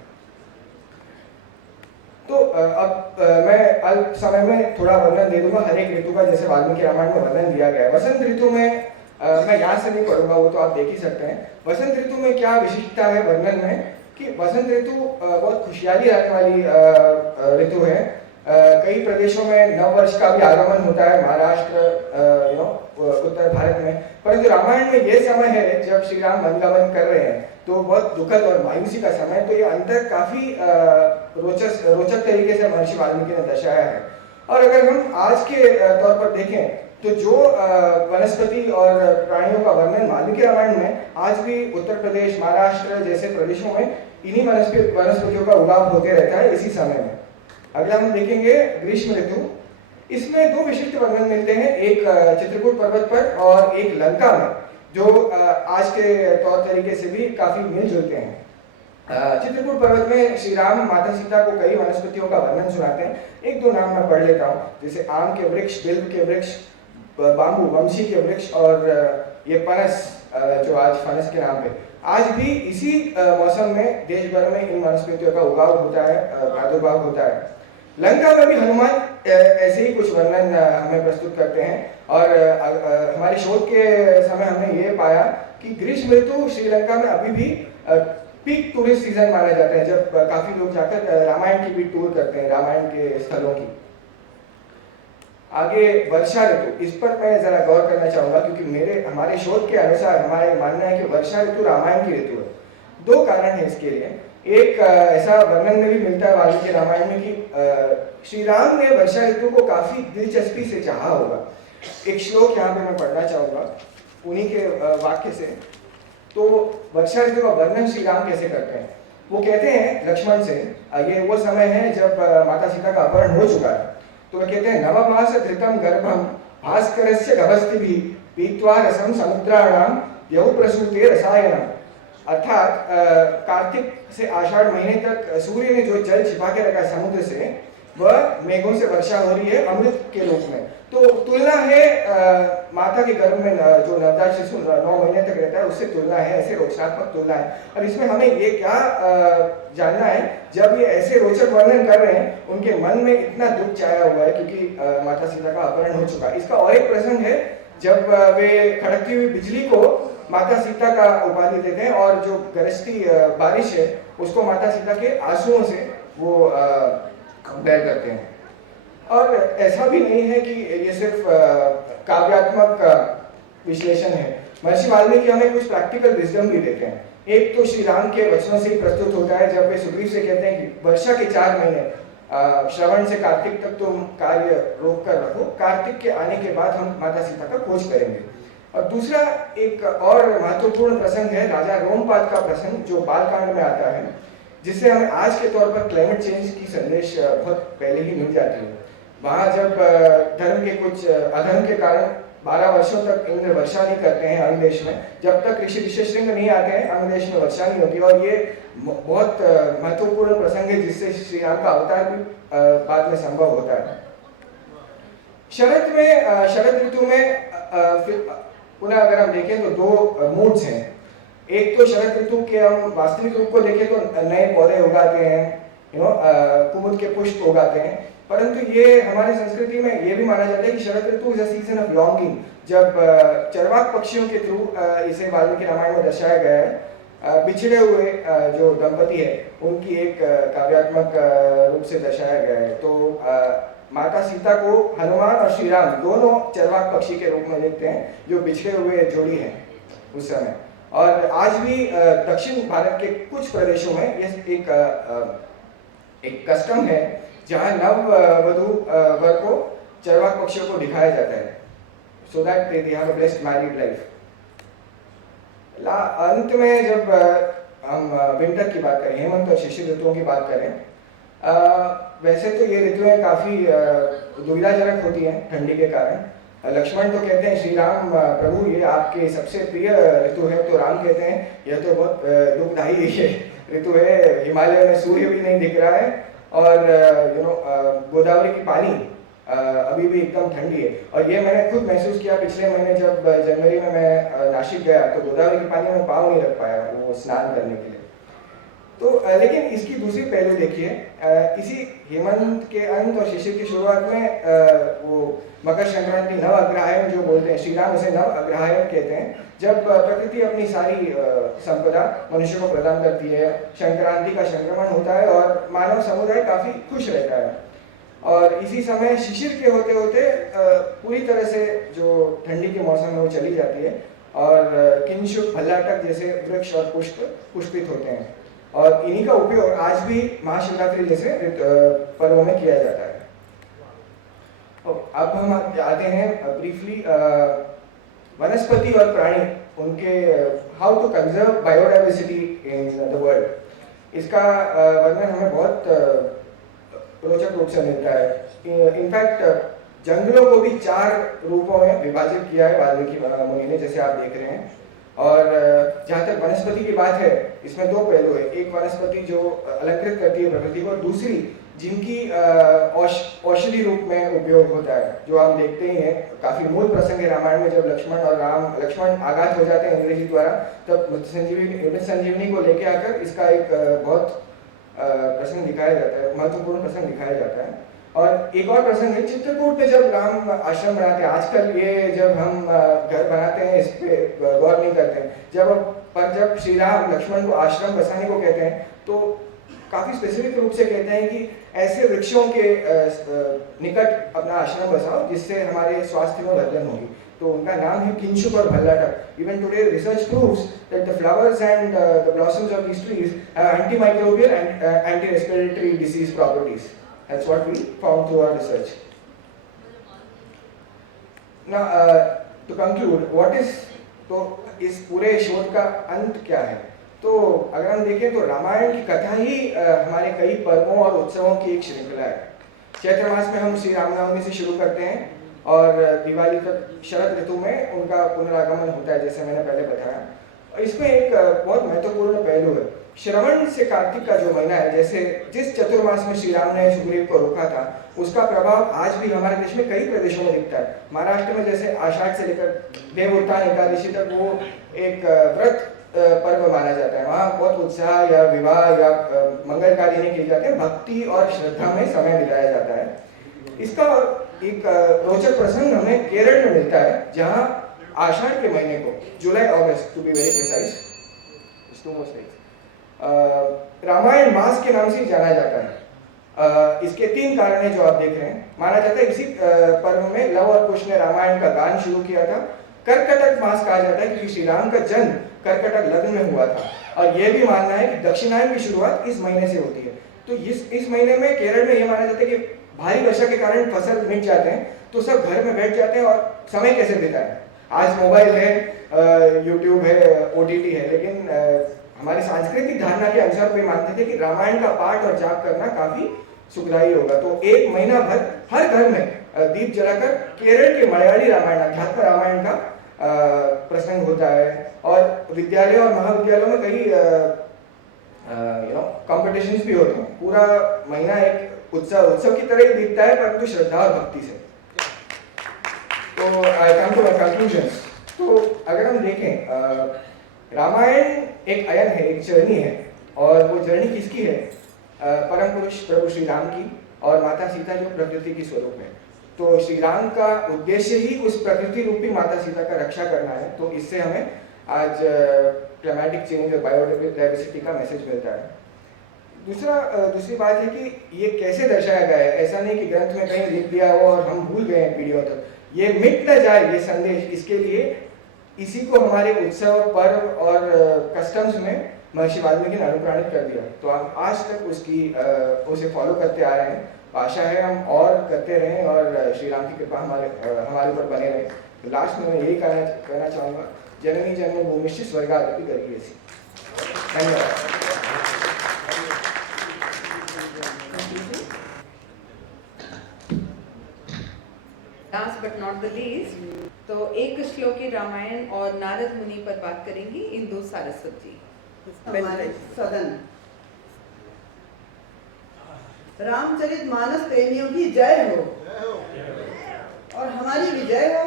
तो अब मैं अल्प समय में थोड़ा वर्णन दे दूंगा हर एक ऋतु का, जैसे वाल्मीकि रामायण में वर्णन दिया गया है। वसंत ऋतु में मैं यहाँ से नहीं पढ़ूंगा, वो तो आप देख ही सकते हैं। वसंत ऋतु में क्या विशिष्टता है वर्णन में कि वसंत ऋतु बहुत खुशहाली लाने वाली ऋतु है। कई प्रदेशों में नव वर्ष का भी आगमन होता है, महाराष्ट्र उत्तर भारत में। परंतु रामायण में यह समय है जब श्री राम वनगमन कर रहे हैं, तो बहुत दुखद और मायूसी का समय। तो ये अंतर काफी रोचक तरीके से महर्षि वाल्मीकि ने दर्शाया है। और अगर हम आज के तौर पर देखें तो जो वनस्पति और प्राणियों का वर्णन वाल्मीकि रामायण में आज भी उत्तर प्रदेश, महाराष्ट्र जैसे प्रदेशों में इन्हीं वनस्पतियों का उगाव होते रहता है इसी समय में। अगला हम देखेंगे ग्रीष्म ऋतु। इसमें 2 विशिष्ट वर्णन मिलते हैं, एक चित्रकूट पर्वत पर और एक लंका में, जो आज के तौर तरीके से भी काफी मिलजुलते हैं। चित्रकूट पर्वत में श्री राम माता सीता को कई वनस्पतियों का वर्णन सुनाते हैं। 1-2 नाम मैं पढ़ लेता हूँ, जैसे आम के वृक्ष, बिल्व के वृक्ष, बाम्बू वंशी के वृक्ष और ये पनस, जो आज फनस के नाम पे। आज भी इसी मौसम में देश भर में इन वनस्पतियों का उगाव होता है, प्रादुर्भाव होता है। लंका में भी हनुमान ऐसे ही कुछ वर्णन हमें प्रस्तुत करते हैं। और हमारे शोध के समय हमने ये पाया कि ग्रीष्म ऋतु श्रीलंका में अभी भी पीक टूरिस्ट सीजन माना जाता है, जब काफी लोग जाकर रामायण की भी टूर करते हैं, रामायण के स्थलों की। आगे वर्षा ऋतु, इस पर मैं जरा गौर करना चाहूंगा, क्योंकि हमारे शोध के अनुसार हमारा ये मानना है कि वर्षा ऋतु रामायण की ऋतु है। दो कारण है इसके लिए। एक ऐसा वर्णन में भी मिलता है वाल्मीकि रामायण में कि श्री राम ने वर्षा ऋतु को काफी दिलचस्पी से चाहा होगा। एक श्लोक यहाँ पे मैं पढ़ना चाहूंगा उन्हीं के वाक्य से। तो वर्षा ऋतु का वर्णन श्री राम कैसे करते हैं, वो कहते हैं लक्ष्मण से, ये वो समय है जब माता सीता का अपहरण हो चुका है, तो वो कहते हैं नवमास धृतम गर्भम भास्करस्य गभस्तिभिः पीत्वा रसम समुद्राणाम यौ प्रसूते रसायनम। अर्थात कार्तिक से आषाढ़ महीने तक सूर्य ने जो जल छिपा के रखा है समुद्र से, वह मेघों से वर्षा हो रही है अमृत के रूप में। तो तुलना है माता के गर्भ में जो नवजात शिशु 9 महीने तक रहता है उससे तुलना है, ऐसे रोचनात्मक तुलना है। और इसमें हमें ये क्या जानना है, जब ये ऐसे रोचक वर्णन कर रहे हैं उनके मन में इतना दुख छाया हुआ है क्योंकि माता सीता का अपहरण हो चुका है। इसका और एक प्रसंग है जब वे खड़कती हुई बिजली को माता सीता का उपाधि देते हैं और जो गरजती बारिश है उसको माता सीता के आंसुओं से वो कंपेयर करते हैं। और ऐसा भी नहीं है कि ये सिर्फ काव्यात्मक विश्लेषण है, महर्षि वाल्मीकि हमें कुछ प्रैक्टिकल विजडम भी देते हैं। एक तो श्री राम के वचनों से ही प्रस्तुत होता है जब वे सुग्रीव से कहते हैं कि वर्षा के 4 महीने श्रवण से कार्तिक तक तुम कार्य रोक कर रखो, कार्तिक के आने के बाद हम माता सीता का खोज करेंगे। और दूसरा एक और महत्वपूर्ण प्रसंग है राजा रोमपाद का प्रसंग जो बालकांड में आता है, जिससे हमें आज के तौर पर क्लाइमेट चेंज की संदेश बहुत पहले ही मिल जाती है। वहाँ जब धर्म के कुछ अधर्म के कारण 12 वर्षों तक इंद्र वर्षा नहीं करते हैं अंग देश में, जब तक ऋषि ऋषिशृंग नहीं आते हैं अंग देश में वर्षा नहीं होती। और ये बहुत महत्वपूर्ण प्रसंग है जिससे श्री राम का अवतार भी बाद में संभव होता है। शरद ऋतु में पुनः अगर हम देखें तो 2 मूड्स हैं। एक तो शरद ऋतु के हम वास्तविक रूप को देखें तो नए पौधे उगाते हैं, कुमुद के पुष्प उगाते हैं, परंतु ये हमारी संस्कृति में ये भी माना जाता है कि शरद ऋतु is a season of longing. जब चरवाक पक्षियों के थ्रू इसे वाल्मीकि रामायण में दर्शाया गया है, बिछड़े हुए जो दंपति है उनकी एक काव्यात्मक रूप से दर्शाया गया है। तो माता सीता को हनुमान और श्री राम दोनों चरवाक पक्षी के रूप में देखते हैं जो बिछड़े हुए जोड़ी हैं उस समय। और आज भी दक्षिण भारत के कुछ प्रदेशों में यह एक कस्टम है जहाँ नव वधू वर को चरवाक पक्षियों को दिखाया जाता है, so that they have a blessed married life. अंत में जब हम विंटर की बात करें, हेमंत और शिशिर ऋतुओं की बात करें, वैसे तो ये ऋतुएं काफी दुविधाजनक होती हैं ठंडी के कारण। लक्ष्मण तो कहते हैं श्री राम प्रभु ये आपके सबसे प्रिय ऋतु है, तो राम कहते हैं यह तो बहुत दुखदायी ऋतु है, हिमालय में सूर्य भी नहीं दिख रहा है और गोदावरी की पानी अभी भी एकदम ठंडी है। और ये मैंने खुद महसूस किया पिछले महीने जब जनवरी में मैं नासिक गया तो गोदावरी के पानी में पाँव नहीं रख पाया वो स्नान करने के लिए। तो लेकिन इसकी दूसरी पहलू देखिए, इसी हेमंत के अंत और शिशिर की शुरुआत में वो मकर संक्रांति नव अग्रहायण जो बोलते हैं, श्री राम उसे नव अग्रहायण कहते हैं, जब प्रकृति अपनी सारी संपदा मनुष्य को प्रदान करती है, संक्रांति का संक्रमण होता है और मानव समुदाय काफी खुश रहता है। और इसी समय शिशिर के होते होते पूरी तरह से जो ठंडी के मौसम में वो चली जाती है और किंशुक भल्लाटक जैसे वृक्ष और पुष्प पुष्पित होते हैं। और इन्हीं का उपयोग आज भी महाशिवरात्रि जैसे पर्वों में किया जाता है। अब हम आते हैं ब्रीफली वनस्पति और प्राणी, उनके how to conserve biodiversity in the world. इसका वर्णन हमें बहुत रोचक रूप से मिलता है। इनफैक्ट जंगलों को भी 4 रूपों में विभाजित किया है वाल्मीकि मुनि ने, जैसे आप देख रहे हैं। और जहाँ तक वनस्पति की बात है, इसमें 2 पहलू है। एक वनस्पति जो अलंकृत करती है प्रकृति को, दूसरी जिनकी औषधि रूप में उपयोग होता है, जो हम देखते ही हैं। काफी मूल प्रसंग है रामायण में, जब लक्ष्मण आघात हो जाते हैं इंद्र जी द्वारा, तब मृत संजीवनी को लेके आकर इसका एक बहुत प्रसंग दिखाया जाता है, महत्वपूर्ण प्रसंग दिखाया जाता है। और एक और प्रसंग है चित्रकूट पे, जब राम आश्रम बनाते हैं। आजकल ये जब हम घर बनाते हैं इस पे गौर नहीं करते हैं, जब पर जब श्री राम लक्ष्मण को आश्रम बसाने को कहते हैं तो काफी स्पेसिफिक रूप से कहते हैं कि ऐसे वृक्षों के निकट अपना आश्रम बसाओ जिससे हमारे स्वास्थ्य में वर्धन होगी। तो उनका नाम है किंशुक और भल्लाटक। Even today research proves that the flowers and the blossoms of these trees have antimicrobial and anti-respiratory disease properties. That's what we found through our research. Now, to conclude, what is तो इस पूरे शोध का अंत क्या है? तो अगर हम देखें तो रामायण की कथा ही हमारे कई पर्वों और उत्सवों की एक श्रृंखला है। चैत्र मास में हम श्री रामनवमी से शुरू करते हैं और दिवाली तक शरद ऋतु में उनका पुनरागमन होता है, जैसे मैंने पहले बताया। इसमें एक बहुत महत्वपूर्ण पहलू है। श्रवण से कार्तिक का जो महीना है, जैसे जिस चतुर्मास में श्री राम ने सुग्रीव को रोका था, उसका प्रभाव आज भी हमारे देश में कई प्रदेशों में दिखता है। महाराष्ट्र में जैसे आषाढ़ से लेकर देवोत्थान एकादशी तक वो एक व्रत पर्व माना जाता है। वहाँ बहुत उत्साह या विवाह या मंगल कार्य नहीं किए जाते, भक्ति और श्रद्धा में समय बिताया जाता है। इसका एक रोचक प्रसंग हमें केरल में मिलता है, जहाँ आषाढ़ के महीने को, जुलाई अगस्त to be very precise, Ramayana मास के नाम से जाना जाता है। इसके 3 कारण हैं जो आप देख रहे हैं। माना जाता है इसी पर्व में लव और कुश ने रामायण का गान शुरू किया था। कर्कटक मास कहा जाता है क्योंकि श्री राम का जन्म कर्कटक लग्न में हुआ था, और यह भी मानना है कि दक्षिणायन की शुरुआत इस महीने से होती है। तो इस महीने में केरल में यह माना जाता है कि भारी वर्षा के कारण फसल मिट जाते हैं, तो सब घर में बैठ जाते हैं और समय कैसे बिताएं। आज मोबाइल है, यूट्यूब है, OTT है, लेकिन हमारी सांस्कृतिक धारणा के अनुसार वे मानते थे कि रामायण का पाठ और जाप करना काफी सुखदायी होगा। तो 1 महीना भर हर घर में दीप जलाकर केरल के मलयाली रामायण, अध्यात्म रामायण का प्रसंग होता है। और विद्यालय और महाविद्यालयों में कई कॉम्पिटिशन्स भी होते हैं। पूरा महीना एक उत्सव की तरह ही दिखता है, परंतु श्रद्धा और भक्ति से। तो आई कम टू माय कंक्लूजन्स। तो अगर हम देखें, रामायण एक अयन है, एक जर्नी है, और वो जर्नी किसकी है? परम पुरुष प्रभु श्री राम की और माता सीता जो प्रकृति की स्वरूप है। तो श्री राम का उद्देश्य ही उस प्रकृति रूपी माता सीता का रक्षा करना है। तो इससे हमें आज क्लाइमेटिक चेंज और बायोडाइवर्सिटी का मैसेज मिलता है। दूसरी बात है कि ये कैसे दर्शाया गया है। ऐसा नहीं कि ग्रंथ में कहीं लिख दिया हो और हम भूल गए हैं पीढ़ियों तक। ये मिट न जाए ये संदेश, इसके लिए इसी को हमारे उत्सव, पर्व और कस्टम्स में महर्षि वाल्मीकि ने अनुप्राणित कर दिया। तो हम आज तक उसे फॉलो करते आ रहे हैं। आशा है हम और करते रहें और श्री राम की कृपा हमारे ऊपर बने रहे। तो लास्ट में मैं यही कहना चाहूँगा, जननी जन्मभूमिश्च स्वर्गादपि गरीयसी। धन्यवाद। Last but not the least, तो एक श्लोकी रामायण और नारद मुनि पर बात करेंगी इंदु सारस्वत जी। हमारे सदन रामचरितमानस प्रेमियों की जय हो और हमारी विजय हो।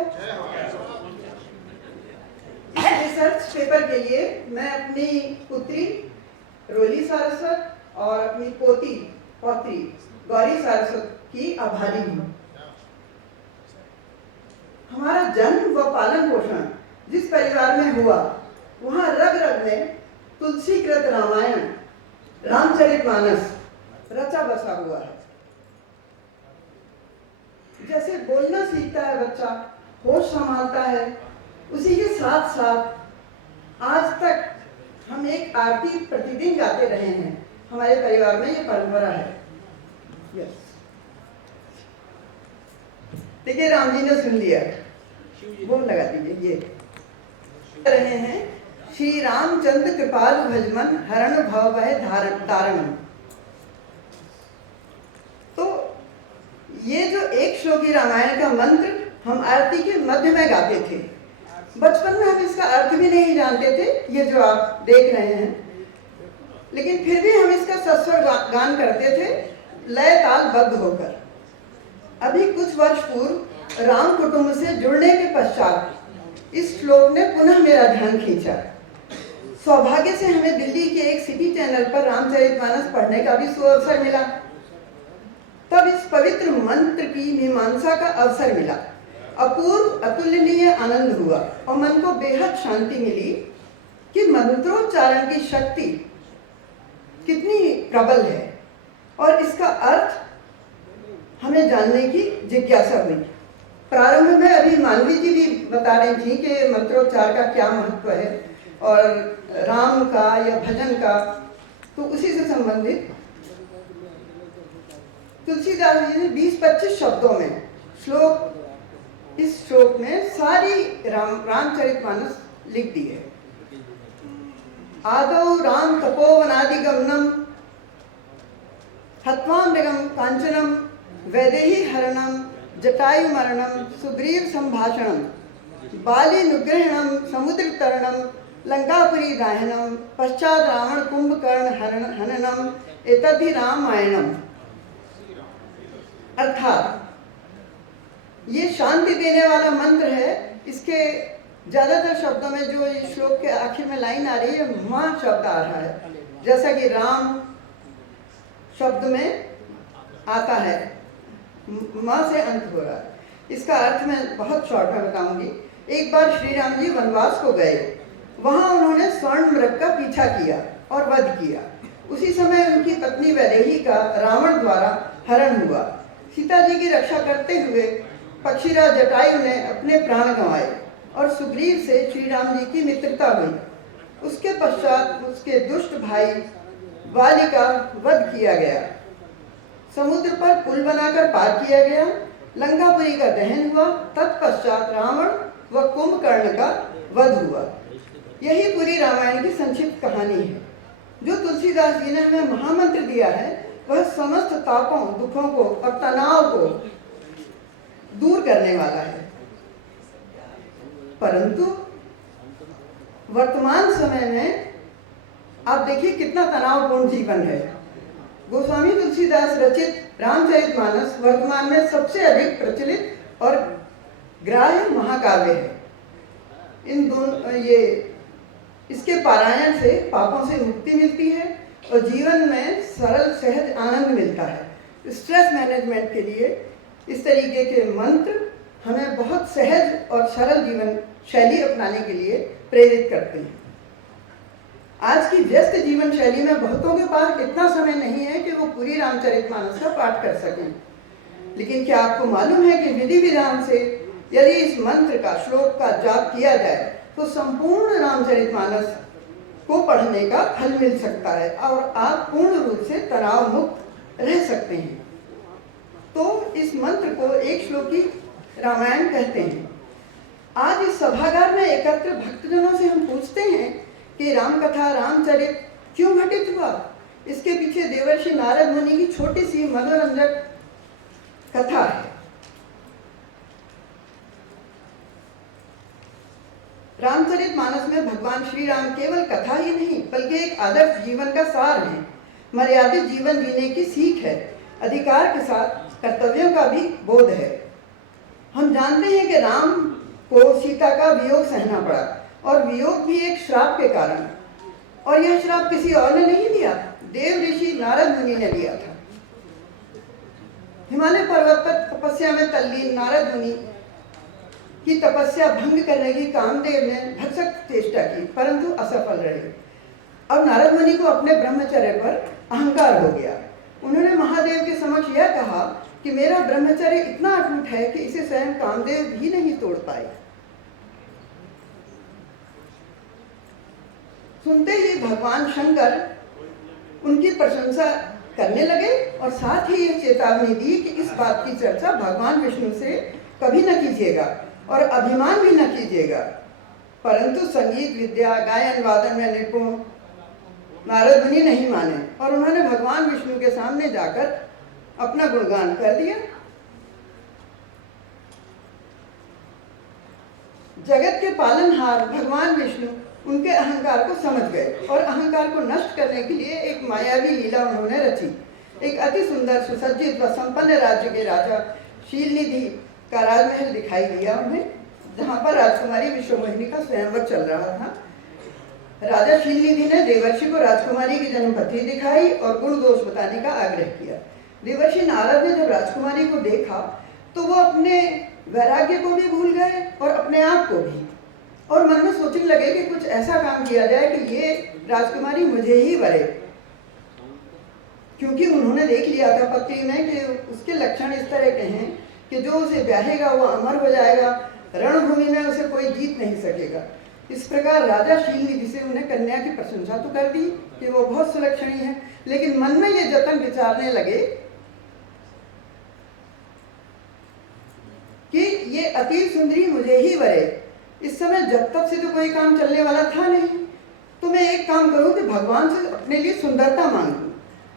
इस रिसर्च पेपर के लिए मैं अपनी पुत्री रोली सारस्वत और अपनी पौत्री गौरी सारस्वत की आभारी हूँ। हमारा जन्म व पालन पोषण जिस परिवार में हुआ, वहाँ रग रग में तुलसीकृत रामायण, रामचरितमानस रचा बसा हुआ है। जैसे बोलना सीखता है बच्चा, होश संभालता है, उसी के साथ साथ आज तक हम एक आरती प्रतिदिन गाते रहे हैं। हमारे परिवार में ये परंपरा है। यस, देखिए राम जी ने सुन लिया, बोल लगा दीजिए। ये रहे हैं, श्री रामचंद्र कृपाल भजमन हरण भव वह तारण। तो ये जो एक श्लोकी रामायण का मंत्र हम आरती के मध्य में गाते थे। बचपन में हम इसका अर्थ भी नहीं जानते थे, ये जो आप देख रहे हैं, लेकिन फिर भी हम इसका सस्वर गान करते थे, लय ताल बद्ध होकर। अभी कुछ वर्ष पूर्व राम कुटुंब से जुड़ने के पश्चात इस श्लोक ने पुनः मेरा ध्यान खींचा। सौभाग्य से हमें दिल्ली के एक सिटी चैनल पर रामचरितमानस पढ़ने का भी सुअवसर मिला। तब इस पवित्र मंत्र की मीमांसा का अवसर मिला। अपूर्व अतुलनीय आनंद हुआ और मन को बेहद शांति मिली कि मंत्रोच्चारण की शक्ति कितनी प्रबल है और इसका अर्थ हमें जानने की जिज्ञासा हुई। प्रारंभ में अभी मानवी जी भी बता रही थी कि मंत्रोच्चार का क्या महत्व है और राम का या भजन का, तो उसी से संबंधित तुलसीदास जी ने 20-25 शब्दों में इस श्लोक में सारी रामचरितमानस लिख दी है। आदौ राम तपोवनादिगमनम हत्वा मृगम कांचनम वैदेही हरणम जटायु मरणम सुग्रीव संभाषणम बाली नुग्रहणम समुद्र तरणम लंकापुरी दाहनम पश्चात रावण कुंभकर्ण हननम एतद्धि रामायणम। अर्थात ये शांति देने वाला मंत्र है। इसके ज्यादातर शब्दों में जो इस श्लोक के आखिर में लाइन आ रही है, मां शब्द आ रहा है, जैसा कि राम शब्द में आता है, मां से अंत हो रहा है। इसका अर्थ मैं बहुत शॉर्ट में बताऊंगी। एक बार श्री राम जी वनवास को गए, वहां उन्होंने स्वर्ण मृग का पीछा किया और वध किया। उसी समय उनकी पत्नी वैदेही का रावण द्वारा हरण हुआ। सीता जी की रक्षा करते हुए पक्षीराज जटायु ने अपने प्राण गंवाए और सुग्रीव से श्री राम जी की मित्रता हुई। उसके पश्चात उसके दुष्ट भाई बाली का वध किया गया, समुद्र पर पुल बनाकर पार किया गया, लंकापुरी का दहन हुआ, तत्पश्चात रावण व कुंभकर्ण का वध हुआ। यही पूरी रामायण की संक्षिप्त कहानी है। जो तुलसीदास जी ने हमें महामंत्र दिया है वह समस्त तापों, दुखों को और तनाव को दूर करने वाला है। परंतु वर्तमान समय में आप देखिए कितना तनावपूर्ण जीवन है। गोस्वामी तुलसीदास रचित रामचरितमानस वर्तमान में सबसे अधिक प्रचलित और ग्राह्य महाकाव्य है। इन दोनों इसके पारायण से पापों से मुक्ति मिलती है और जीवन में सरल सहज आनंद मिलता है। स्ट्रेस मैनेजमेंट के लिए इस तरीके के मंत्र हमें बहुत सहज और सरल जीवन शैली अपनाने के लिए प्रेरित करते हैं। आज की व्यस्त जीवन शैली में बहुतों के पास इतना समय नहीं है कि वो पूरी रामचरितमानस का पाठ कर सकें। लेकिन क्या आपको मालूम है कि विधि विधान से यदि इस मंत्र का, श्लोक का जाप किया जाए तो संपूर्ण रामचरितमानस को पढ़ने का फल मिल सकता है और आप पूर्ण रूप से तनाव मुक्त रह सकते हैं। तो इस मंत्र को एक श्लोकी रामायण कहते हैं। आज इस सभागार में एकत्र भक्तजनों से हम पूछते हैं कि रामकथा, रामचरित क्यों घटित हुआ। इसके पीछे देवर्षि नारद मुनि की छोटी सी मनोरंजक कथा है। रामचरितमानस में भगवान श्री राम केवल कथा ही नहीं बल्कि एक आदर्श जीवन का सार है, मर्यादित जीवन जीने की सीख है, अधिकार के साथ कर्तव्यों का भी बोध है। हम जानते हैं कि राम को सीता का वियोग सहना पड़ा और वियोग भी एक श्राप के कारण, और यह श्राप किसी और ने नहीं दिया, देव ऋषि नारद मुनि ने दिया था। हिमालय पर्वत पर तपस्या में तल्लीन नारद मुनि की तपस्या भंग करने की कामदेव ने भरसक चेष्टा की परंतु असफल रहे। अब नारद मुनि को अपने ब्रह्मचर्य पर अहंकार हो गया। उन्होंने महादेव के समक्ष यह कहा कि मेरा ब्रह्मचर्य इतना अटूट है कि इसे स्वयं कामदेव भी नहीं तोड़ पाए। सुनते ही भगवान शंकर उनकी प्रशंसा करने लगे और साथ ही यह चेतावनी दी कि इस बात की चर्चा भगवान विष्णु से कभी न कीजिएगा और अभिमान भी न कीजिएगा। परंतु संगीत विद्या, गायन वादन में निपुण नारद मुनि नहीं माने और उन्होंने भगवान विष्णु के सामने जाकर अपना गुणगान कर दिया। जगत के पालनहार भगवान विष्णु उनके अहंकार को समझ गए और अहंकार को नष्ट करने के लिए एक मायावी लीला उन्होंने रची। एक अति सुंदर सुसज्जित व संपन्न राज्य के राजा शीलनिधि का राजमहल दिखाई दिया उन्हें, जहाँ पर राजकुमारी विश्वमोहिनी का स्वयंवर चल रहा था। राजा शीलनिधि ने देवर्षि को राजकुमारी की जन्मपत्री दिखाई और गुण दोष बताने का आग्रह किया। देवर्षि नारद ने जब राजकुमारी को देखा तो वो अपने वैराग्य को भी भूल गए और अपने आप को भी। और मन में सोचने लगे कि कुछ ऐसा काम किया जाए कि ये राजकुमारी मुझे ही वरे, क्योंकि उन्होंने देख लिया था पत्री में कि उसके लक्षण इस तरह के हैं कि जो उसे ब्याहेगा वो अमर हो जाएगा, रणभूमि में उसे कोई जीत नहीं सकेगा। इस प्रकार राजा शील निधि से उन्हें कन्या की प्रशंसा तो कर दी कि वो बहुत सुलक्षणी है, लेकिन मन में ये जतन विचारने लगे कि ये अति सुंदरी मुझे ही वरे। इस समय जब तक से तो कोई काम चलने वाला था नहीं, तो मैं एक काम करूं कि भगवान से अपने लिए सुंदरता मांगूं।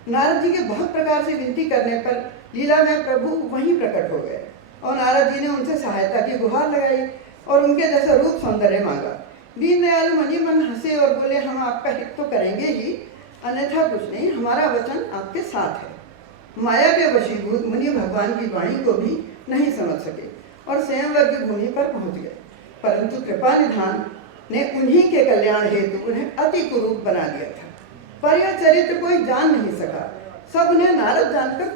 नारद जी के बहुत प्रकार से विनती करने पर लीला में प्रभु वहीं प्रकट हो गए और नारद जी ने उनसे सहायता की गुहार लगाई और उनके जैसा रूप सौंदर्य मांगा। दीनदयाल मुनि मन हंसे और बोले, हम आपका हित तो करेंगे ही, अन्यथा कुछ नहीं, हमारा वचन आपके साथ है। माया के वशीभूत मुनि भगवान की वाणी को भी नहीं समझ सके और स्वयंवर की भूमि पर पहुंच गए, परंतु कृपा निधान ने उन्हीं के कल्याण हेतु उन्हें अति कुरूप बना दिया था, पर यह चरित्र कोई जान नहीं सका। सब उन्हें नारद जानकर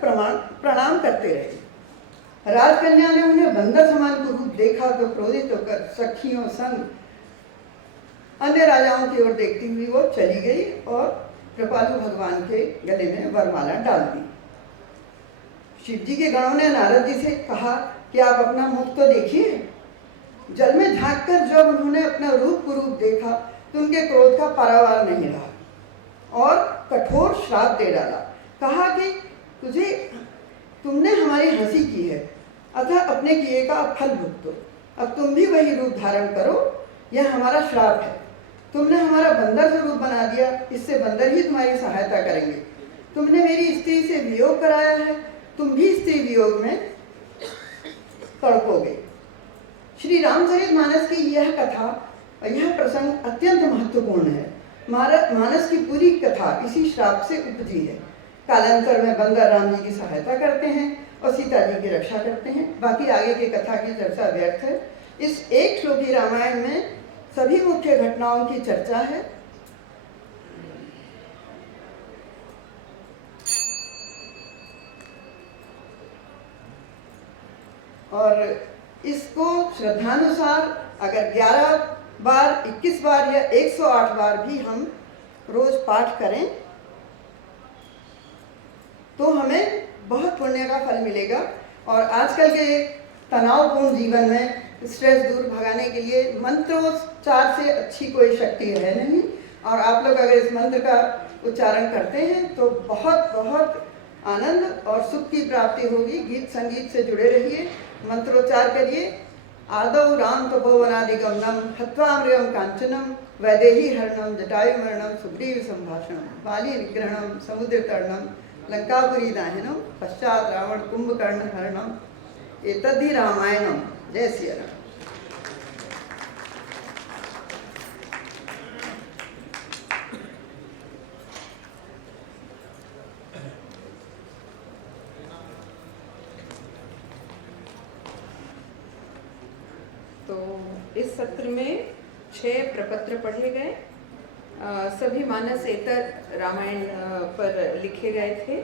प्रणाम करते रहे। राजकन्या ने उन्हें बंदर समान कुरूप देखा तो क्रोधित होकर सखियों संग अन्य राजाओं की ओर देखती हुई वो चली गई और कृपालु भगवान के गले में वरमाला डाल दी। शिव जी के गणों ने नारद जी से कहा कि आप अपना मुख तो देखिए। जल में झांककर जब उन्होंने अपना रूप कुरूप देखा तो उनके क्रोध का पारावार नहीं रहा और कठोर श्राप दे डाला। कहा कि तुमने हमारी हंसी की है, अतः अपने किए का फल भुगतो। अब तुम भी वही रूप धारण करो, यह हमारा श्राप है। तुमने हमारा बंदर स्वरूप बना दिया, इससे बंदर ही तुम्हारी सहायता करेंगे। तुमने मेरी स्त्री से वियोग कराया है, तुम भी स्त्री वियोग में तड़पोगे। श्री रामचरितमानस की यह कथा और यह प्रसंग अत्यंत महत्वपूर्ण है। मानस की पूरी कथा इसी श्राप से उपजी है। कालांतर में बंदर राम जी की सहायता करते हैं और सीता जी की रक्षा करते हैं। बाकी आगे की कथा की चर्चा व्यर्थ है। इस एक श्लोकी रामायण में सभी मुख्य घटनाओं की चर्चा है। और इसको श्रद्धानुसार अगर 11 बार, 21 बार या 108 बार भी हम रोज पाठ करें तो हमें बहुत पुण्य का फल मिलेगा। और आजकल के तनावपूर्ण जीवन में स्ट्रेस दूर भगाने के लिए मंत्रोच्चार से अच्छी कोई शक्ति है नहीं। और आप लोग अगर इस मंत्र का उच्चारण करते हैं तो बहुत बहुत आनंद और सुख की प्राप्ति होगी। गीत संगीत से जुड़े रहिए, मंत्रोच्चार करिए। आदौ राम तपोवनादिगमनम हत्वामृगम कांचनम वैदेही हरणम जटायुमरणम सुग्रीव संभाषणम बाली निग्रहणम समुद्र तरणम लंकापुरी दाहिनम पश्चात रावण कुंभकर्ण हरणम एतद्धि रामायणम। जय श्री राम। तो इस सत्र में 6 प्रपत्र पढ़े गए। सभी मानसेतर रामायण पर लिखे गए थे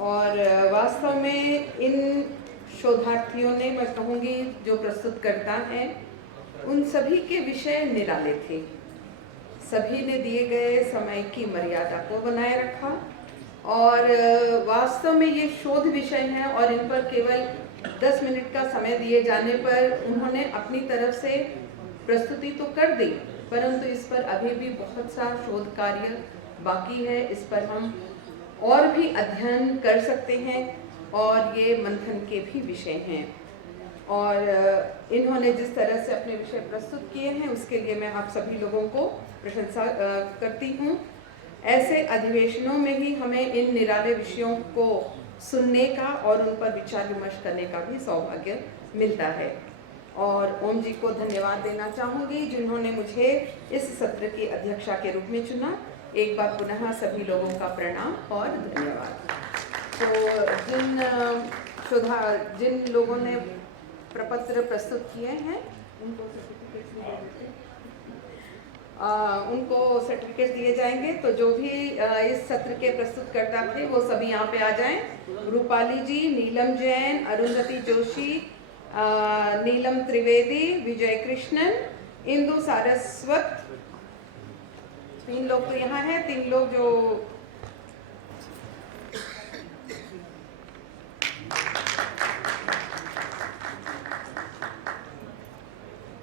और वास्तव में इन शोधार्थियों ने, मैं कहूँगी जो प्रस्तुतकर्ता हैं, उन सभी के विषय निराले थे। सभी ने दिए गए समय की मर्यादा को बनाए रखा और वास्तव में ये शोध विषय हैं और इन पर केवल 10 मिनट का समय दिए जाने पर उन्होंने अपनी तरफ से प्रस्तुति तो कर दी, परंतु इस पर अभी भी बहुत सा शोध कार्य बाकी है। इस पर हम और भी अध्ययन कर सकते हैं और ये मंथन के भी विषय हैं। और इन्होंने जिस तरह से अपने विषय प्रस्तुत किए हैं उसके लिए मैं आप सभी लोगों को प्रशंसा करती हूँ। ऐसे अधिवेशनों में ही हमें इन निराले विषयों को सुनने का और उन पर विचार विमर्श करने का भी सौभाग्य मिलता है। और ओम जी को धन्यवाद देना चाहूँगी जिन्होंने मुझे इस सत्र की अध्यक्षा के रूप में चुना। एक बार पुनः सभी लोगों का प्रणाम और धन्यवाद। तो जिन लोगों ने प्रपत्र प्रस्तुत किए हैं उनको सर्टिफिकेट दिए जाएंगे। तो जो भी इस सत्र के प्रस्तुतकर्ता थे वो सभी यहाँ पे आ जाएं। रूपाली जी, नीलम जैन, अरुंधति जोशी, नीलम त्रिवेदी, विजय कृष्णन, इंदु सारस्वत, 3 लोग तो यहाँ हैं, 3 लोग जो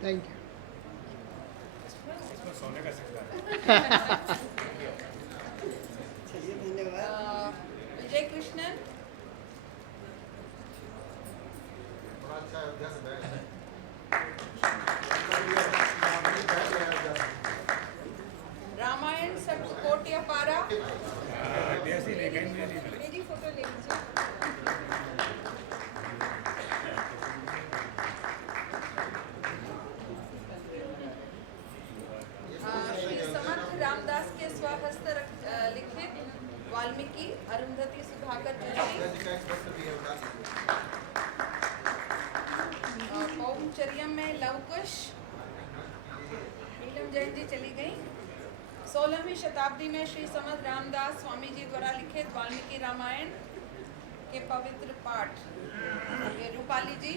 थैंक यू। विजय कृष्णन, रामायण सब कोटिया पारा, मेरी फोटो ले लीजिए। श्री समर्थ रामदास के स्वहस्त लिखित वाल्मीकि, अरुंधति सुधाकर जोशी। पौंचर्यम में लवकुश, नीलम जैन जी चली गई। 16वीं शताब्दी में श्री समर्थ रामदास स्वामी जी द्वारा लिखित वाल्मीकि रामायण के पवित्र पाठ, ये रूपाली जी।